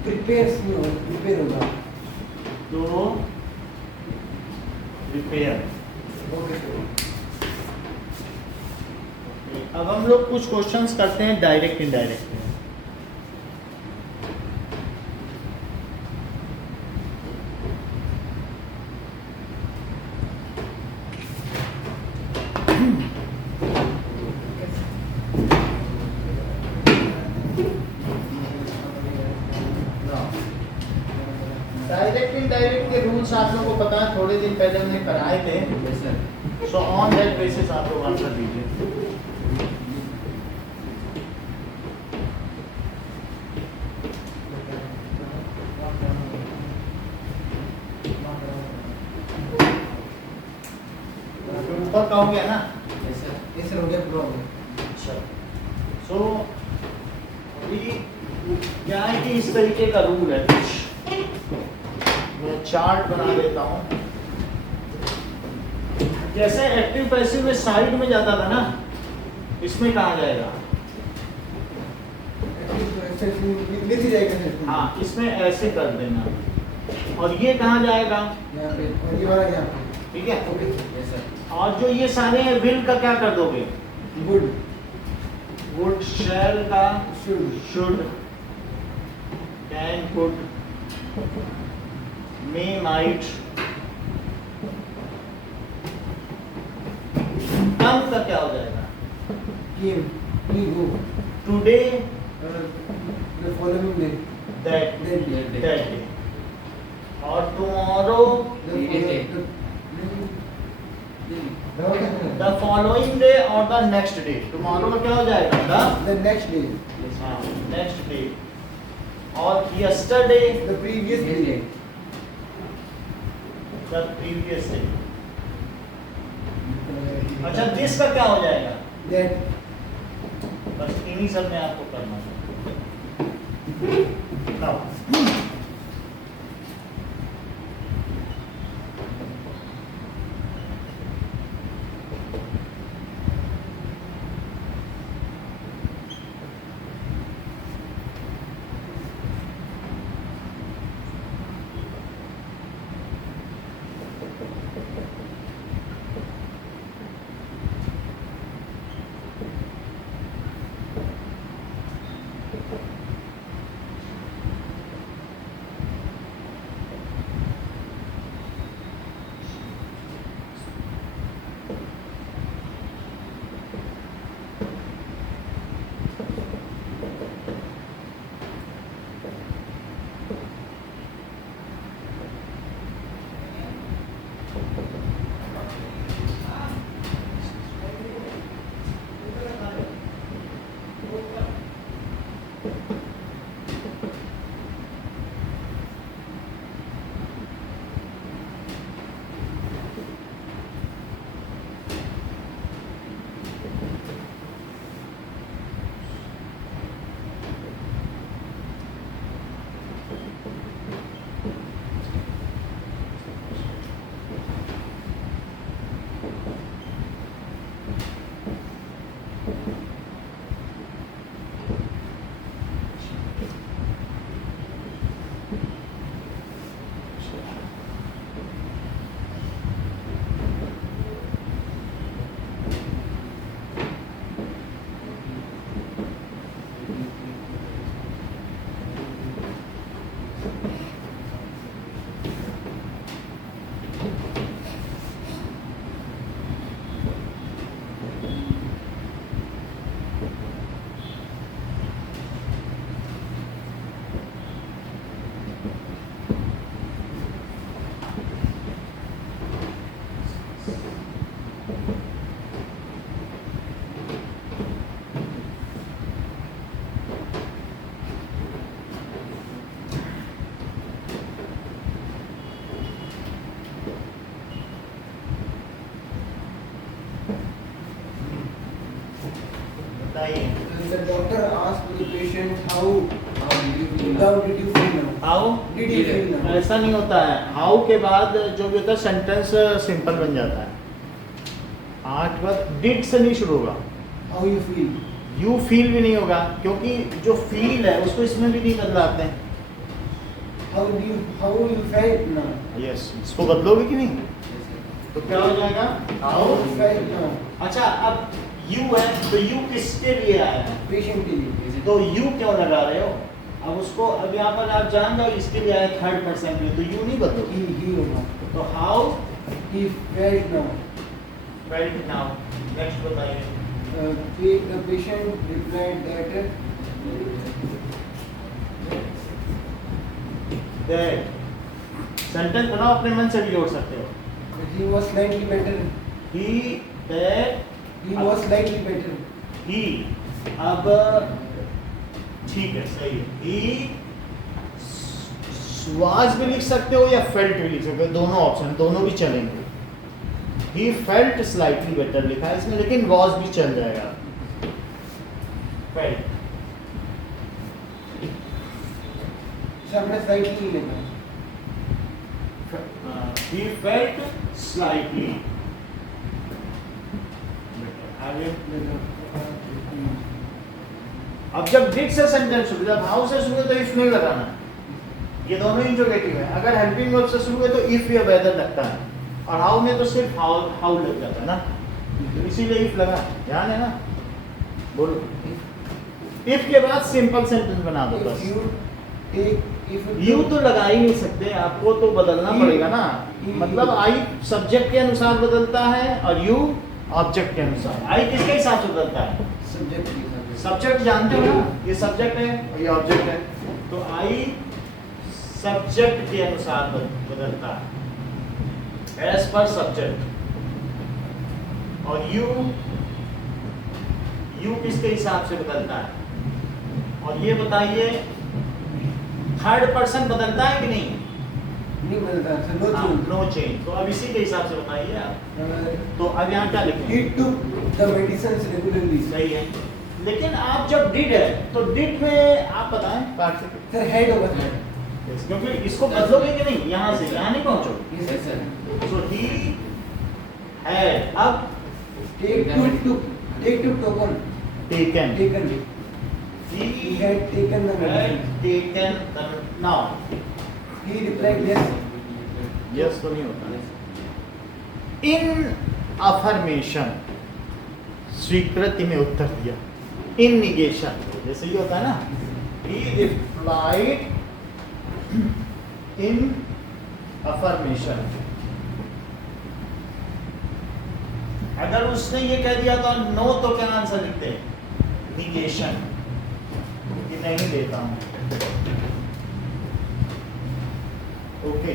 प्रिपेयर होगा। तो रिपेयर। Okay sir. अब हम लोग कुछ क्वेश्चंस करते हैं डायरेक्ट इनडायरेक्ट में। डायरेक्ट इनडायरेक्ट के रूल्स आप लोगों को पता है, थोड़े दिन पहले हमने कराए थे। Yes sir. So on that basis आप लोग आंसर दीजिए। ऊपर का हो गया ना? Yes sir. ये सर हो गया प्रॉब्लम। अच्छा, सो अभी क्या है कि इस तरीके का रूल है कुछ, मैं चार्ट बना देता हूँ। जैसे एक्टिव पैसिव में साइड में जाता था ना, इसमें कहाँ जाएगा? नीचे जाएगा सर। हाँ, इसमें ऐसे कर देना। और ये कहाँ जाएगा? यहाँ पे और ये वाला यहाँ पे। ठीक है। Okay yes sir. और जो ये सारे हैं विल का क्या कर दोगे? गुड। वुड, शैल का should. Should, can, could, may, might. Come का क्या हो जाएगा? Came. He go. Today, the following day. That That day. और टुमारो, द फॉलोइंग डे और द नेक्स्ट डे। टुमारो का क्या हो जाएगा? The next day. Next day. और yesterday, The previous day. The previous day. अच्छा, दिस का क्या हो जाएगा? That. बस इन्हीं सब में आपको करना है। Now, बताइए। The doctor asked the patient how did you feel how did you feel now? How Did you feel now? ऐसा नहीं होता है। हाउ के बाद जो भी होता है सेंटेंस सिंपल बन जाता है। 8 के बाद डिड से नहीं शुरू होगा, How you feel? You feel भी नहीं होगा, क्योंकि जो फील है उसको इसमें भी नहीं बदलाते हैं। How you felt now? Yes, इसको बदलोगे कि नहीं? तो क्या हो जाएगा? How you felt now? अच्छा, अब यू है तो यू किसके लिए आया है? Patient के लिए। तो यू क्यों लगा रहे हो? अब उसको, अब यहाँ पर आप जान जाओ इसके लिए आया थर्ड पर्सन में, तो यू नहीं बदलोगे। He होगा। तो how He felt now. Felt now, next बताइए। The patient replied that that sentence बनाओ, अपने मन से भी जोड़ सकते हो। he was slightly better. He, that, He was slightly better. ही, अब ठीक है, सही है। ही वाज भी लिख सकते हो या फेल्ट भी लिख सकते हो, दोनों ऑप्शन, दोनों भी चलेंगे। ही फेल्ट स्लाइटली बेटर लिखा है इसमें, लेकिन वाज भी चल जाएगा। फेल्ट, सर हमने slightly नहीं लिखा। he felt slightly आगे। अब जब डिड से सेंटेंस शुरू, जब हाउ से शुरू है तो इफ नहीं लगाना, ये दोनों इंट्रोगेटिव है। अगर हेल्पिंग वर्ब से शुरू है तो इफ या वेदर लगता है, और हाउ में तो सिर्फ हाउ लग जाता है ना, तो इसीलिए इफ लगा, ध्यान है ना। बोलो, इफ के बाद सिंपल सेंटेंस बना दो बस। यू तो लगा ही नहीं सकते, आपको तो बदलना पड़ेगा ना। मतलब आई सब्जेक्ट के अनुसार बदलता है और यू ऑब्जेक्ट के अनुसार। आई किसके हिसाब से बदलता है? सब्जेक्ट के हिसाब से। सब्जेक्ट जानते हो ना, ये सब्जेक्ट है और ये ऑब्जेक्ट है, तो आई सब्जेक्ट के अनुसार बदलता है, एज पर सब्जेक्ट। और यू किसके हिसाब से बदलता है? और ये बताइए, थर्ड पर्सन बदलता है कि नहीं? नहीं बदलता sir, no change. No change. तो अब इसी के हिसाब से बताइए आप। तो अब यहाँ क्या लिखें? He took the medicines regularly. सही है, लेकिन आप जब डिड है तो डिड में आप बताएं पार्टिसिपल, सर हेड होगा सर। क्योंकि इसको बदलोगे कि नहीं, यहाँ से यहाँ नहीं पहुँचोगे। Yes, sir. So he had, अब Take to token. Taken, Taken. he He had taken the had medicine. taken the, now He replied yes. Yes तो नहीं होता। इन अफर्मेशन, स्वीकृति में उत्तर दिया। इन निगेशन, जैसे ये होता है ना, he replied in affirmation। अगर उसने ये कह दिया तो नो, तो क्या आंसर लिखते हैं? निगेशन, कि नहीं देता हूं। ओके,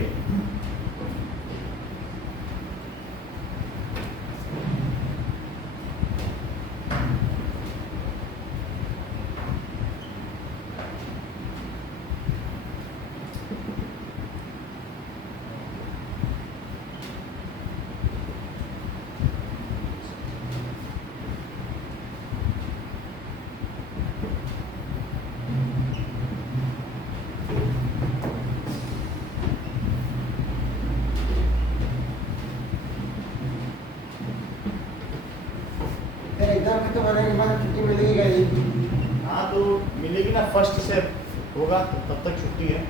सर एग्जाम खत्म होने के बाद छुट्टी मिलेगी क्या जी? हाँ तो मिलेगी ना, फर्स्ट से होगा तो तब तक छुट्टी है।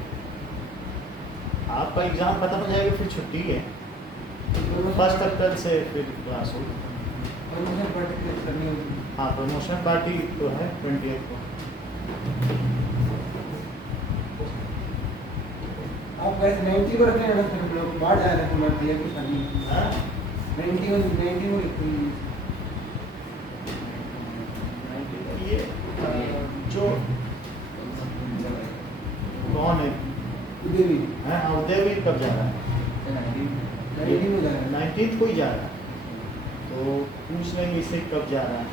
आपका एग्जाम खत्म हो जाएगा फिर छुट्टी है, फर्स्ट अप्रैल से फिर क्लास होगी। परमिशन पार्टी करनी होगी। हाँ, प्रमोशन पार्टी तो है 20th को। आप वैसे 90 को रखें ना सर, लोग बाहर जा रहे हैं तुम्हारे दिया कुछ नहीं। हाँ? 90 को रखें। ये जो कौन है? देवी हाँ, उदयवीर कब जा रहा है? 90 में जा रहा है। 19th को ही जा रहा है, तो पूछ लेंगे इससे कब जा रहा है।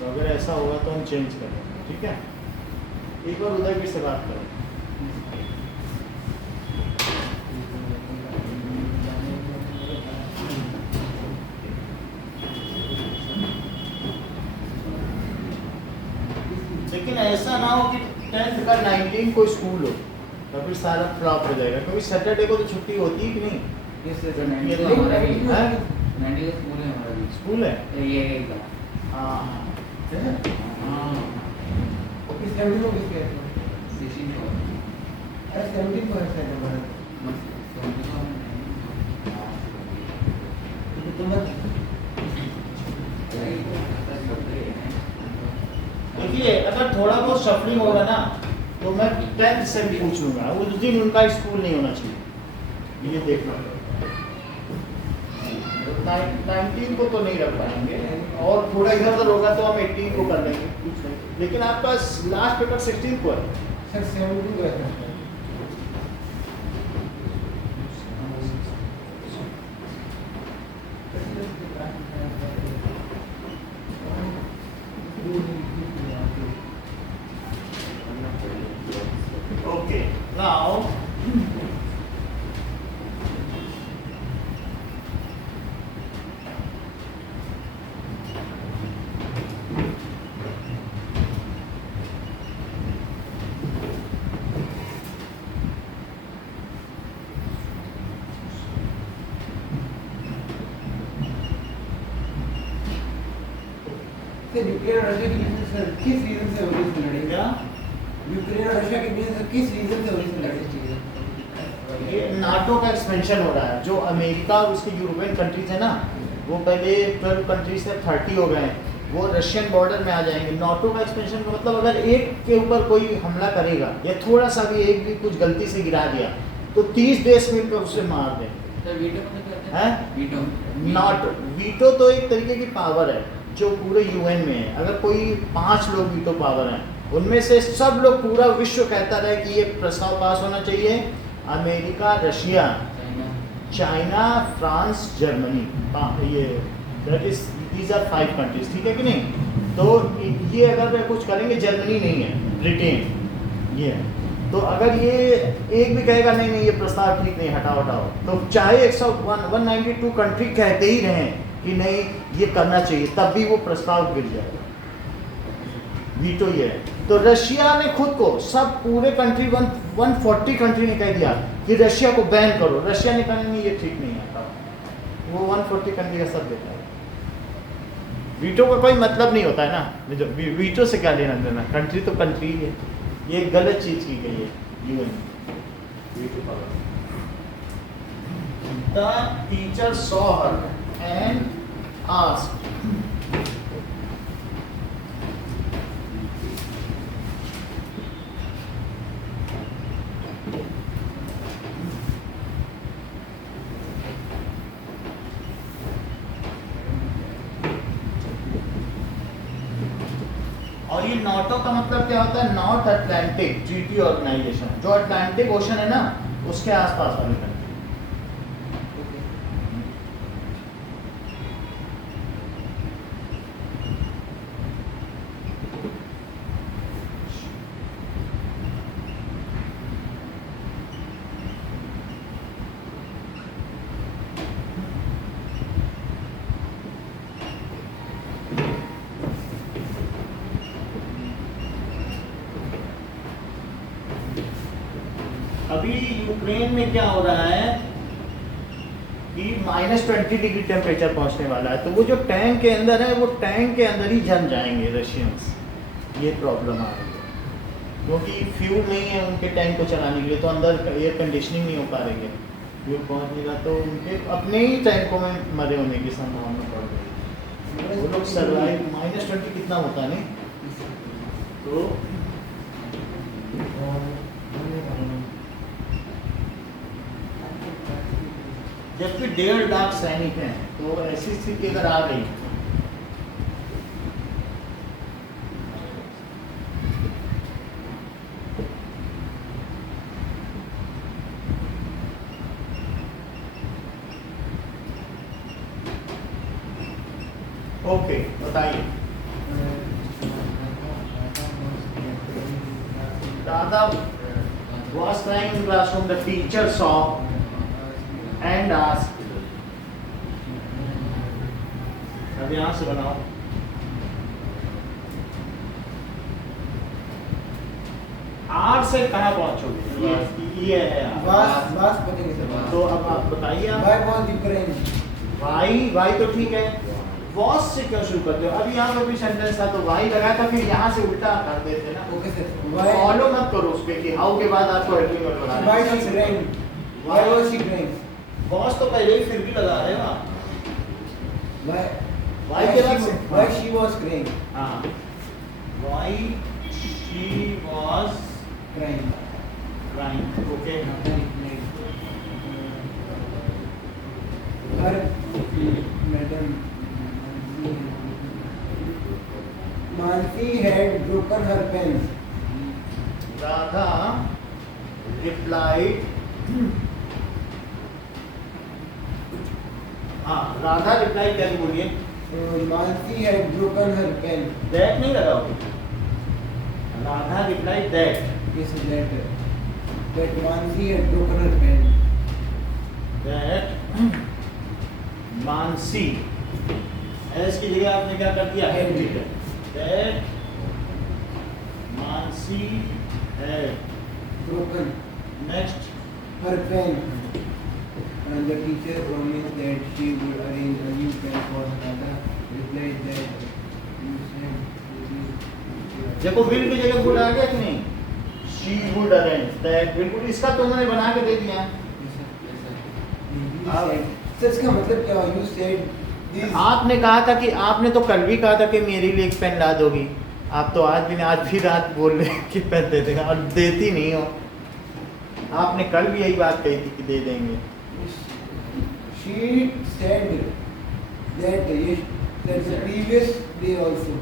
तो अगर ऐसा होगा तो हम चेंज कर देंगे, ठीक है। एक बार उदयवीर से बात करें। लेकिन ऐसा ना हो कि 10th का 19 को स्कूल हो, तो फिर सारा फ्लॉप हो जाएगा, क्योंकि सैटरडे को तो छुट्टी होती है कि नहीं? Yes, sir. सर 90 ये तो तो हमारा भी हमारा है। 90 का स्कूल है हमारा भी। स्कूल है तो ये एक हाँ है ना? हाँ इस 17 को किसके है? 16 को अरे 17 को है शायद हमारा। तो मत देखिए अगर थोड़ा बहुत शफलिंग होगा ना तो मैं 10th से भी पूछ लूंगा, उस दिन उनका स्कूल नहीं होना चाहिए, ये देखना। 19 को तो नहीं रख पाएंगे और थोड़ा इधर उधर होगा तो हम 18 को कर लेंगे कुछ नहीं, लेकिन आपका लास्ट पेपर 16 को है। सर 17 को है sir. Okay, now sir Ukraine और रशिया के बीच में सर किस रीजन से हो रही है लड़ाई? क्या यूक्रेन और रशिया के बीच में किस रीजन से हो रही है लड़ाई? ये नाटो का एक्सपेंशन हो रहा है, जो अमेरिका और उसके यूरोपियन कंट्रीज है ना, वो पहले 12 कंट्रीज से 30 हो गए हैं, वो रशियन बॉर्डर में आ जाएंगे। नाटो का एक्सपेंशन का मतलब अगर एक के ऊपर कोई हमला करेगा या थोड़ा सा भी एक भी कुछ गलती से गिरा दिया तो 30 देश मिलकर उसे मार दें। सर वीटो को तो कहते हैं? वीटो नॉट वीटो तो एक तरीके की पावर है जो पूरे यूएन में है। अगर कोई 5 लोग वीटो पावर हैं, उनमें से सब लोग, पूरा विश्व कहता रहे कि ये प्रस्ताव पास होना चाहिए, America, Russia, China, France, Germany, ये that is these are 5 countries, ठीक है कि नहीं? तो ये अगर कुछ करेंगे, जर्मनी नहीं है, ब्रिटेन ये है। तो अगर ये एक भी कहेगा नहीं नहीं ये प्रस्ताव ठीक नहीं, हटाओ हटाओ, तो चाहे 192 कंट्री कहते ही रहें कि नहीं ये करना चाहिए, तब भी वो प्रस्ताव गिर जाएगा। वीटो ये है। तो रशिया ने खुद को, सब पूरे कंट्री 140 कंट्री ने कह दिया कि रशिया को बैन करो। रशिया ने कहा नहीं ये ठीक नहीं है, वो 140 कंट्री का सब देता है। वीटो का कोई मतलब नहीं होता है ना, वीटो से क्या लेना देना, कंट्री तो कंट्री है। ये गलत चीज की गई है UN. The teacher saw her and asked, और ये नाटो का मतलब क्या होता है? नॉर्थ अटलांटिक ट्रीटी ऑर्गेनाइजेशन, जो अटलांटिक ओशन है ना उसके आसपास वाली कंट्री। अभी यूक्रेन में क्या हो रहा है कि -20 डिग्री टेम्परेचर पहुंचने वाला है, तो वो जो टैंक के अंदर है वो टैंक के अंदर ही जम जाएंगे रशियंस। ये प्रॉब्लम आ रही है क्योंकि फ्यूल नहीं है उनके टैंक को चलाने के लिए, तो अंदर एयर कंडीशनिंग नहीं हो पा रही है, फ्यूल पहुंच नहीं रहा, तो उनके अपने ही टैंकों में मरे होने की संभावना बढ़ गई। वो लोग सर्वाइव, -20 कितना होता है नहीं, तो जबकि 1.5 लाख सैनिक हैं, तो ऐसी स्थिति अगर आ गई ओके, बताइए। दादा was crying in classroom, the teacher saw and asked, अब यहाँ से बनाओ। आर से कहाँ पहुँचोगे? ये है R। बास पता नहीं सर। तो अब आप बताइए। Why was Ukraine? वाई तो ठीक है, वॉज से क्यों शुरू करते हो? अभी यहाँ पे भी सेंटेंस था तो वाई लगाया था, फिर यहाँ से उल्टा कर देते ना। ओके सर, व्हाई फॉलो मत करो उस पे कि हाउ के बाद आपको हेल्पिंग वर्ब लगाना व्हाई है। She crying, why was she crying, was तो पहले ही फिर भी लगा रहे हो आप। व्हाई के बाद से व्हाई शी वाज क्राइंग, हाँ, why she was crying, crying. Okay, her madam Mansi had broken her pen, Radha replied, हाँ राधा रिप्लाई क्या बोलिए? Mansi had broken her pen, that नहीं लगाओगे, Radha reply that, yes that Mansi had broken her pen, that Mansi, S की जगह आपने क्या कर दिया? Had. ठीक है, that Mansi had, broken next her pen, and the teacher promised that she would arrange a new pen for Radha. Replied that you said देखो will की जगह बोला गया कि नहीं? शी वुड अरेंज दैट, बिल्कुल इसका तो उन्होंने बना के दे दिया। सर इसका मतलब क्या हुआ? You said this. आपने कहा था कि आपने तो कल भी कहा था कि मेरे लिए एक पेन ला दोगी, आप तो आज भी नहीं, आज भी रात बोल रहे हैं कि पेन दे देगा और देती नहीं हो। आपने कल भी यही बात कही थी कि दे देंगे। She said that that the previous day also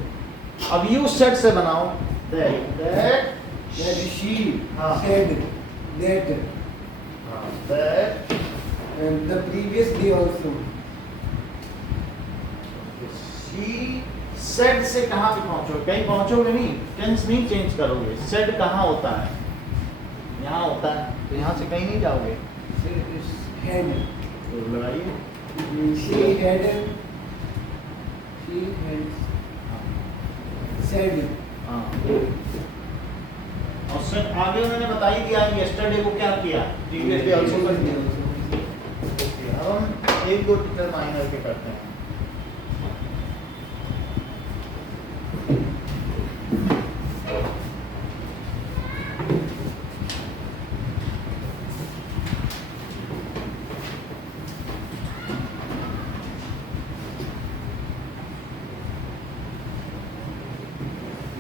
अब यू सेड से बनाओ, दैट that she हाँ। said that that the previous day also. She said से कहाँ पे पहुंचोगे? कहीं पहुंचोगे नहीं, टेंस नहीं चेंज करोगे। सेड कहाँ होता है? यहाँ होता है, तो यहाँ से कहीं नहीं जाओगे। Had तो लगाइए, she had said हाँ। और सेड आगे उन्होंने बता ही दिया, यस्टरडे को क्या किया, प्रीवियस डे आल्सो कर दिया। ओके, अब हम एक दो डिटरमाइनर के करते हैं।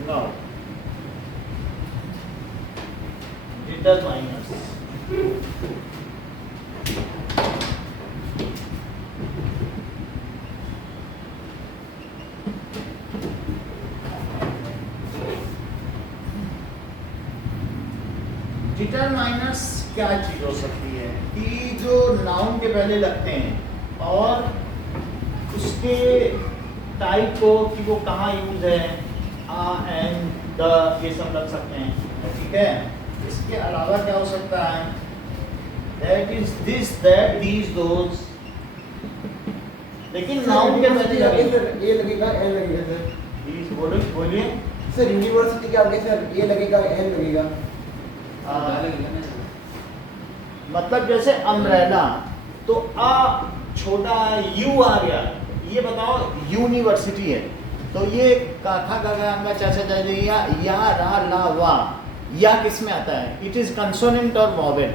Now, determiners. डिटरमाइनर्स क्या चीज हो सकती है कि जो नाउन के पहले लगते हैं और उसके टाइप को कि वो कहाँ यूज है, एंड द, ये सब लग सकते हैं। ठीक है, इसके अलावा क्या हो सकता है? That is this, that, these, those. लेकिन नाउन के पहले लगेगा, सर ए लगेगा एन लगेगा सर। दीज बोलिए। सर यूनिवर्सिटी के आगे सर ए लगेगा एन लगेगा। मतलब जैसे अम्ब्रेला तो आ छोटा यू आ गया, ये बताओ यूनिवर्सिटी है तो ये काखा गागा अंगा चाचा चाचा या रा ला वा, या किस में आता है? इट इज कंसोनेंट और वॉवेल।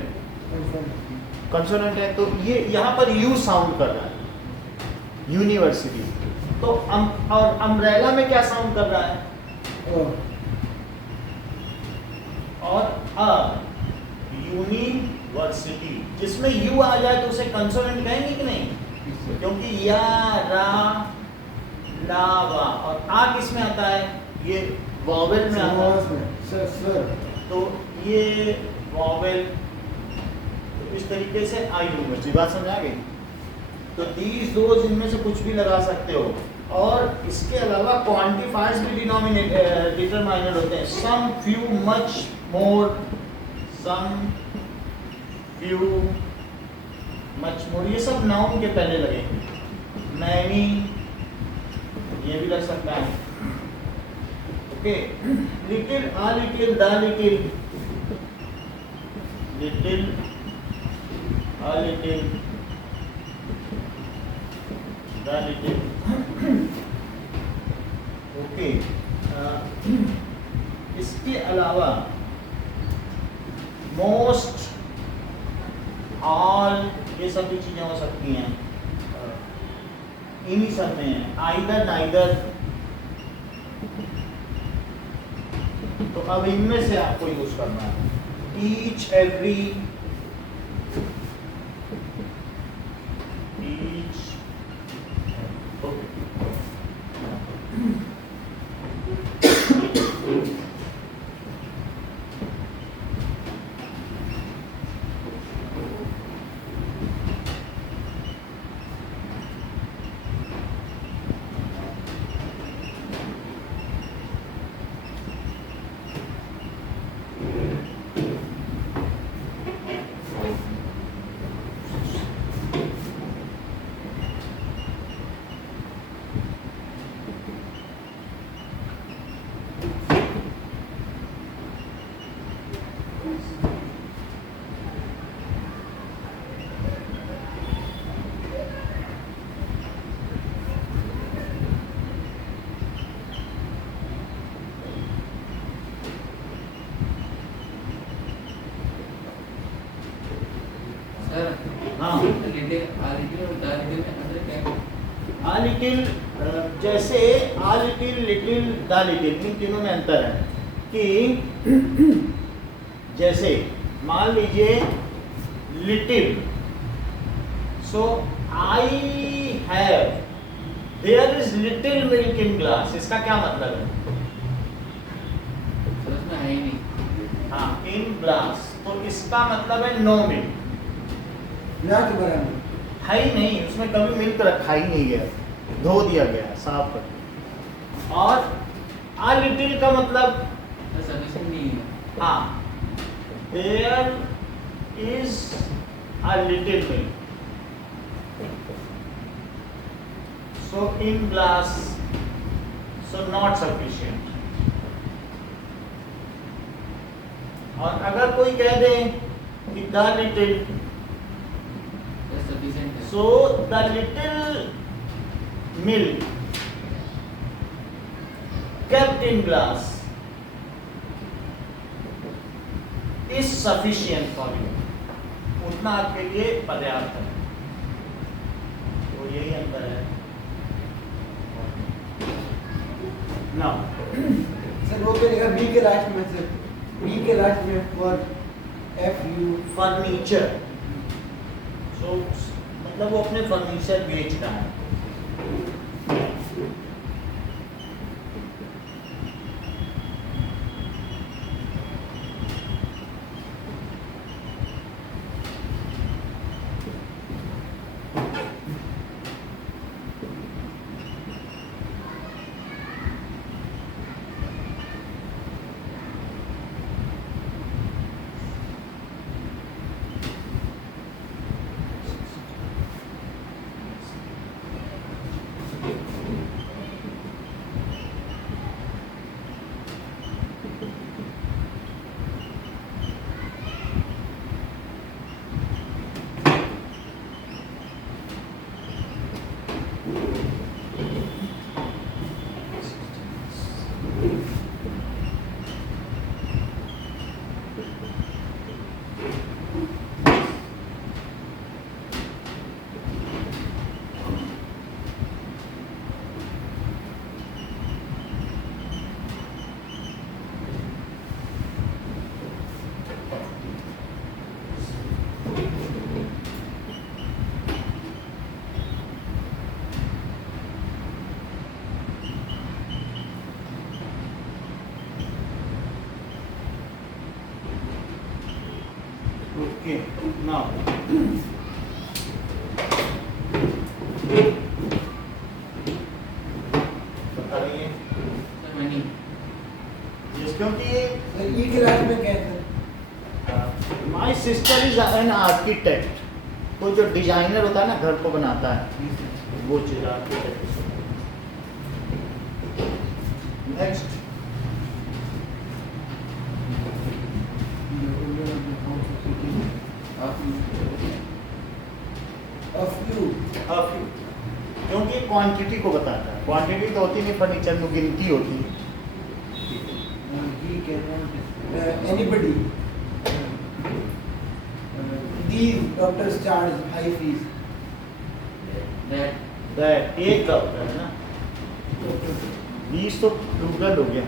कंसोनेंट है तो ये यहाँ पर यू साउंड कर रहा है, यूनिवर्सिटी। तो और अम्ब्रेला में क्या साउंड कर रहा है? और यूनिवर्सिटी, जिसमें यू आ जाए तो उसे कंसोनेंट कहेंगे कि नहीं? क्योंकि या रा ला वा, और आ किस में आता है? ये वॉवेल में आता है। सर तो ये वॉवेल, तो इस तरीके से आई यूनिवर्सिटी। बात समझ आ गई? तो दीज दोज इनमें से कुछ भी लगा सकते हो। और इसके अलावा क्वांटिफायर्स भी डिटरमाइनर होते हैं। सम, फ्यू, मच, मोर, सम, फ्यू, मच मोर, ये सब नाउन के पहले लगेंगे। मैनी, ये भी लग सकता है। Okay, little, a little, the little, little, a little, the little. Okay, इसके अलावा मोस्ट, ऑल, ये सभी चीजें हो सकती हैं, इन्हीं सब में है। आइदर, नाइदर, तो अब इनमें से आपको यूज करना है। Each, every, each, okay. Sir हाँ। लिटिल, आ लिटिल और द लिटिल में अंतर क्या है? आ लिटिल, जैसे a little, little, the little, इन तीनों में अंतर है कि जैसे मान लीजिए little, so I have, there is little milk in glass, इसका क्या मतलब है? सर उसमें है ही नहीं। हाँ, इन ग्लास, तो इसका मतलब है नो मिल्क, ना के बराबर। है ही नहीं, उसमें कभी मिल्क रखा ही नहीं गया, धो दिया गया साफ कर। और आ लिटिल का मतलब, सर सफिशिएंट नहीं है। हाँ, there is a little milk, so in glass, so not sufficient. और अगर कोई कह दे कि द लिटिल, सर सफिशिएंट है। so the little milk kept in glass is sufficient for you, उतना आपके लिए पर्याप्त है। तो यही अंतर है। Now, सर वो करेगा बी के लास्ट में से, बी के लास्ट में for, F you, furniture, so मतलब वो अपने फर्नीचर बेच रहा है। Okay, now. बताइए, सर मनी। जिस क्योंकि सर ई के लास्ट में क्या है sir? My sister is an architect, कोई जो डिजाइनर होता है ना, घर को बनाता है, वो चीज आर्किटेक्ट। नेक्स्ट, ऑफ यू, क्योंकि क्वांटिटी को बताता है। क्वांटिटी तो होती नहीं फर्नीचर में, गिनती होती है। He cannot. Anybody. These doctors charge high fees. That एक का होता है ना, 20 तो प्लूरल हो गया।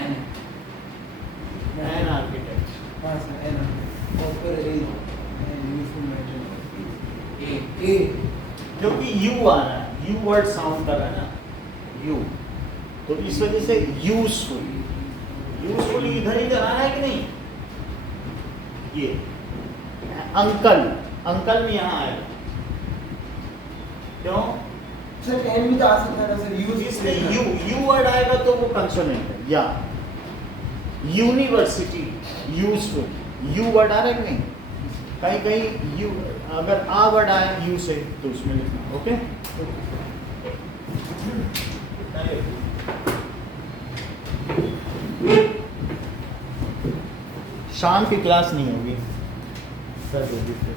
and एन आर्किटेक्ट, हाँ सर, है ना। Proper age and useful matter. A A. क्योंकि यू आ रहा है, यू वर्ड साउंड कर रहा है ना, यू, तो इस वजह से यूजफुल, यूजफुल इधर इधर आ रहा है कि नहीं। ये अंकल, अंकल भी यहाँ आएगा, क्यों? सर एन भी तो आ सकता है ना सर, यूज इसमें यू वर्ड आएगा तो वो कंसोनेंट है। या यूनिवर्सिटी यूजफुल, यू वर्ड आ रहा है कि नहीं, कहीं कहीं यू, अगर आ वर्ड आया यू से तो उसमें लिखना। ओके, शाम की क्लास नहीं होगी सर, होगी फिर।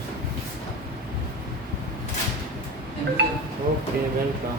and okay, welcome.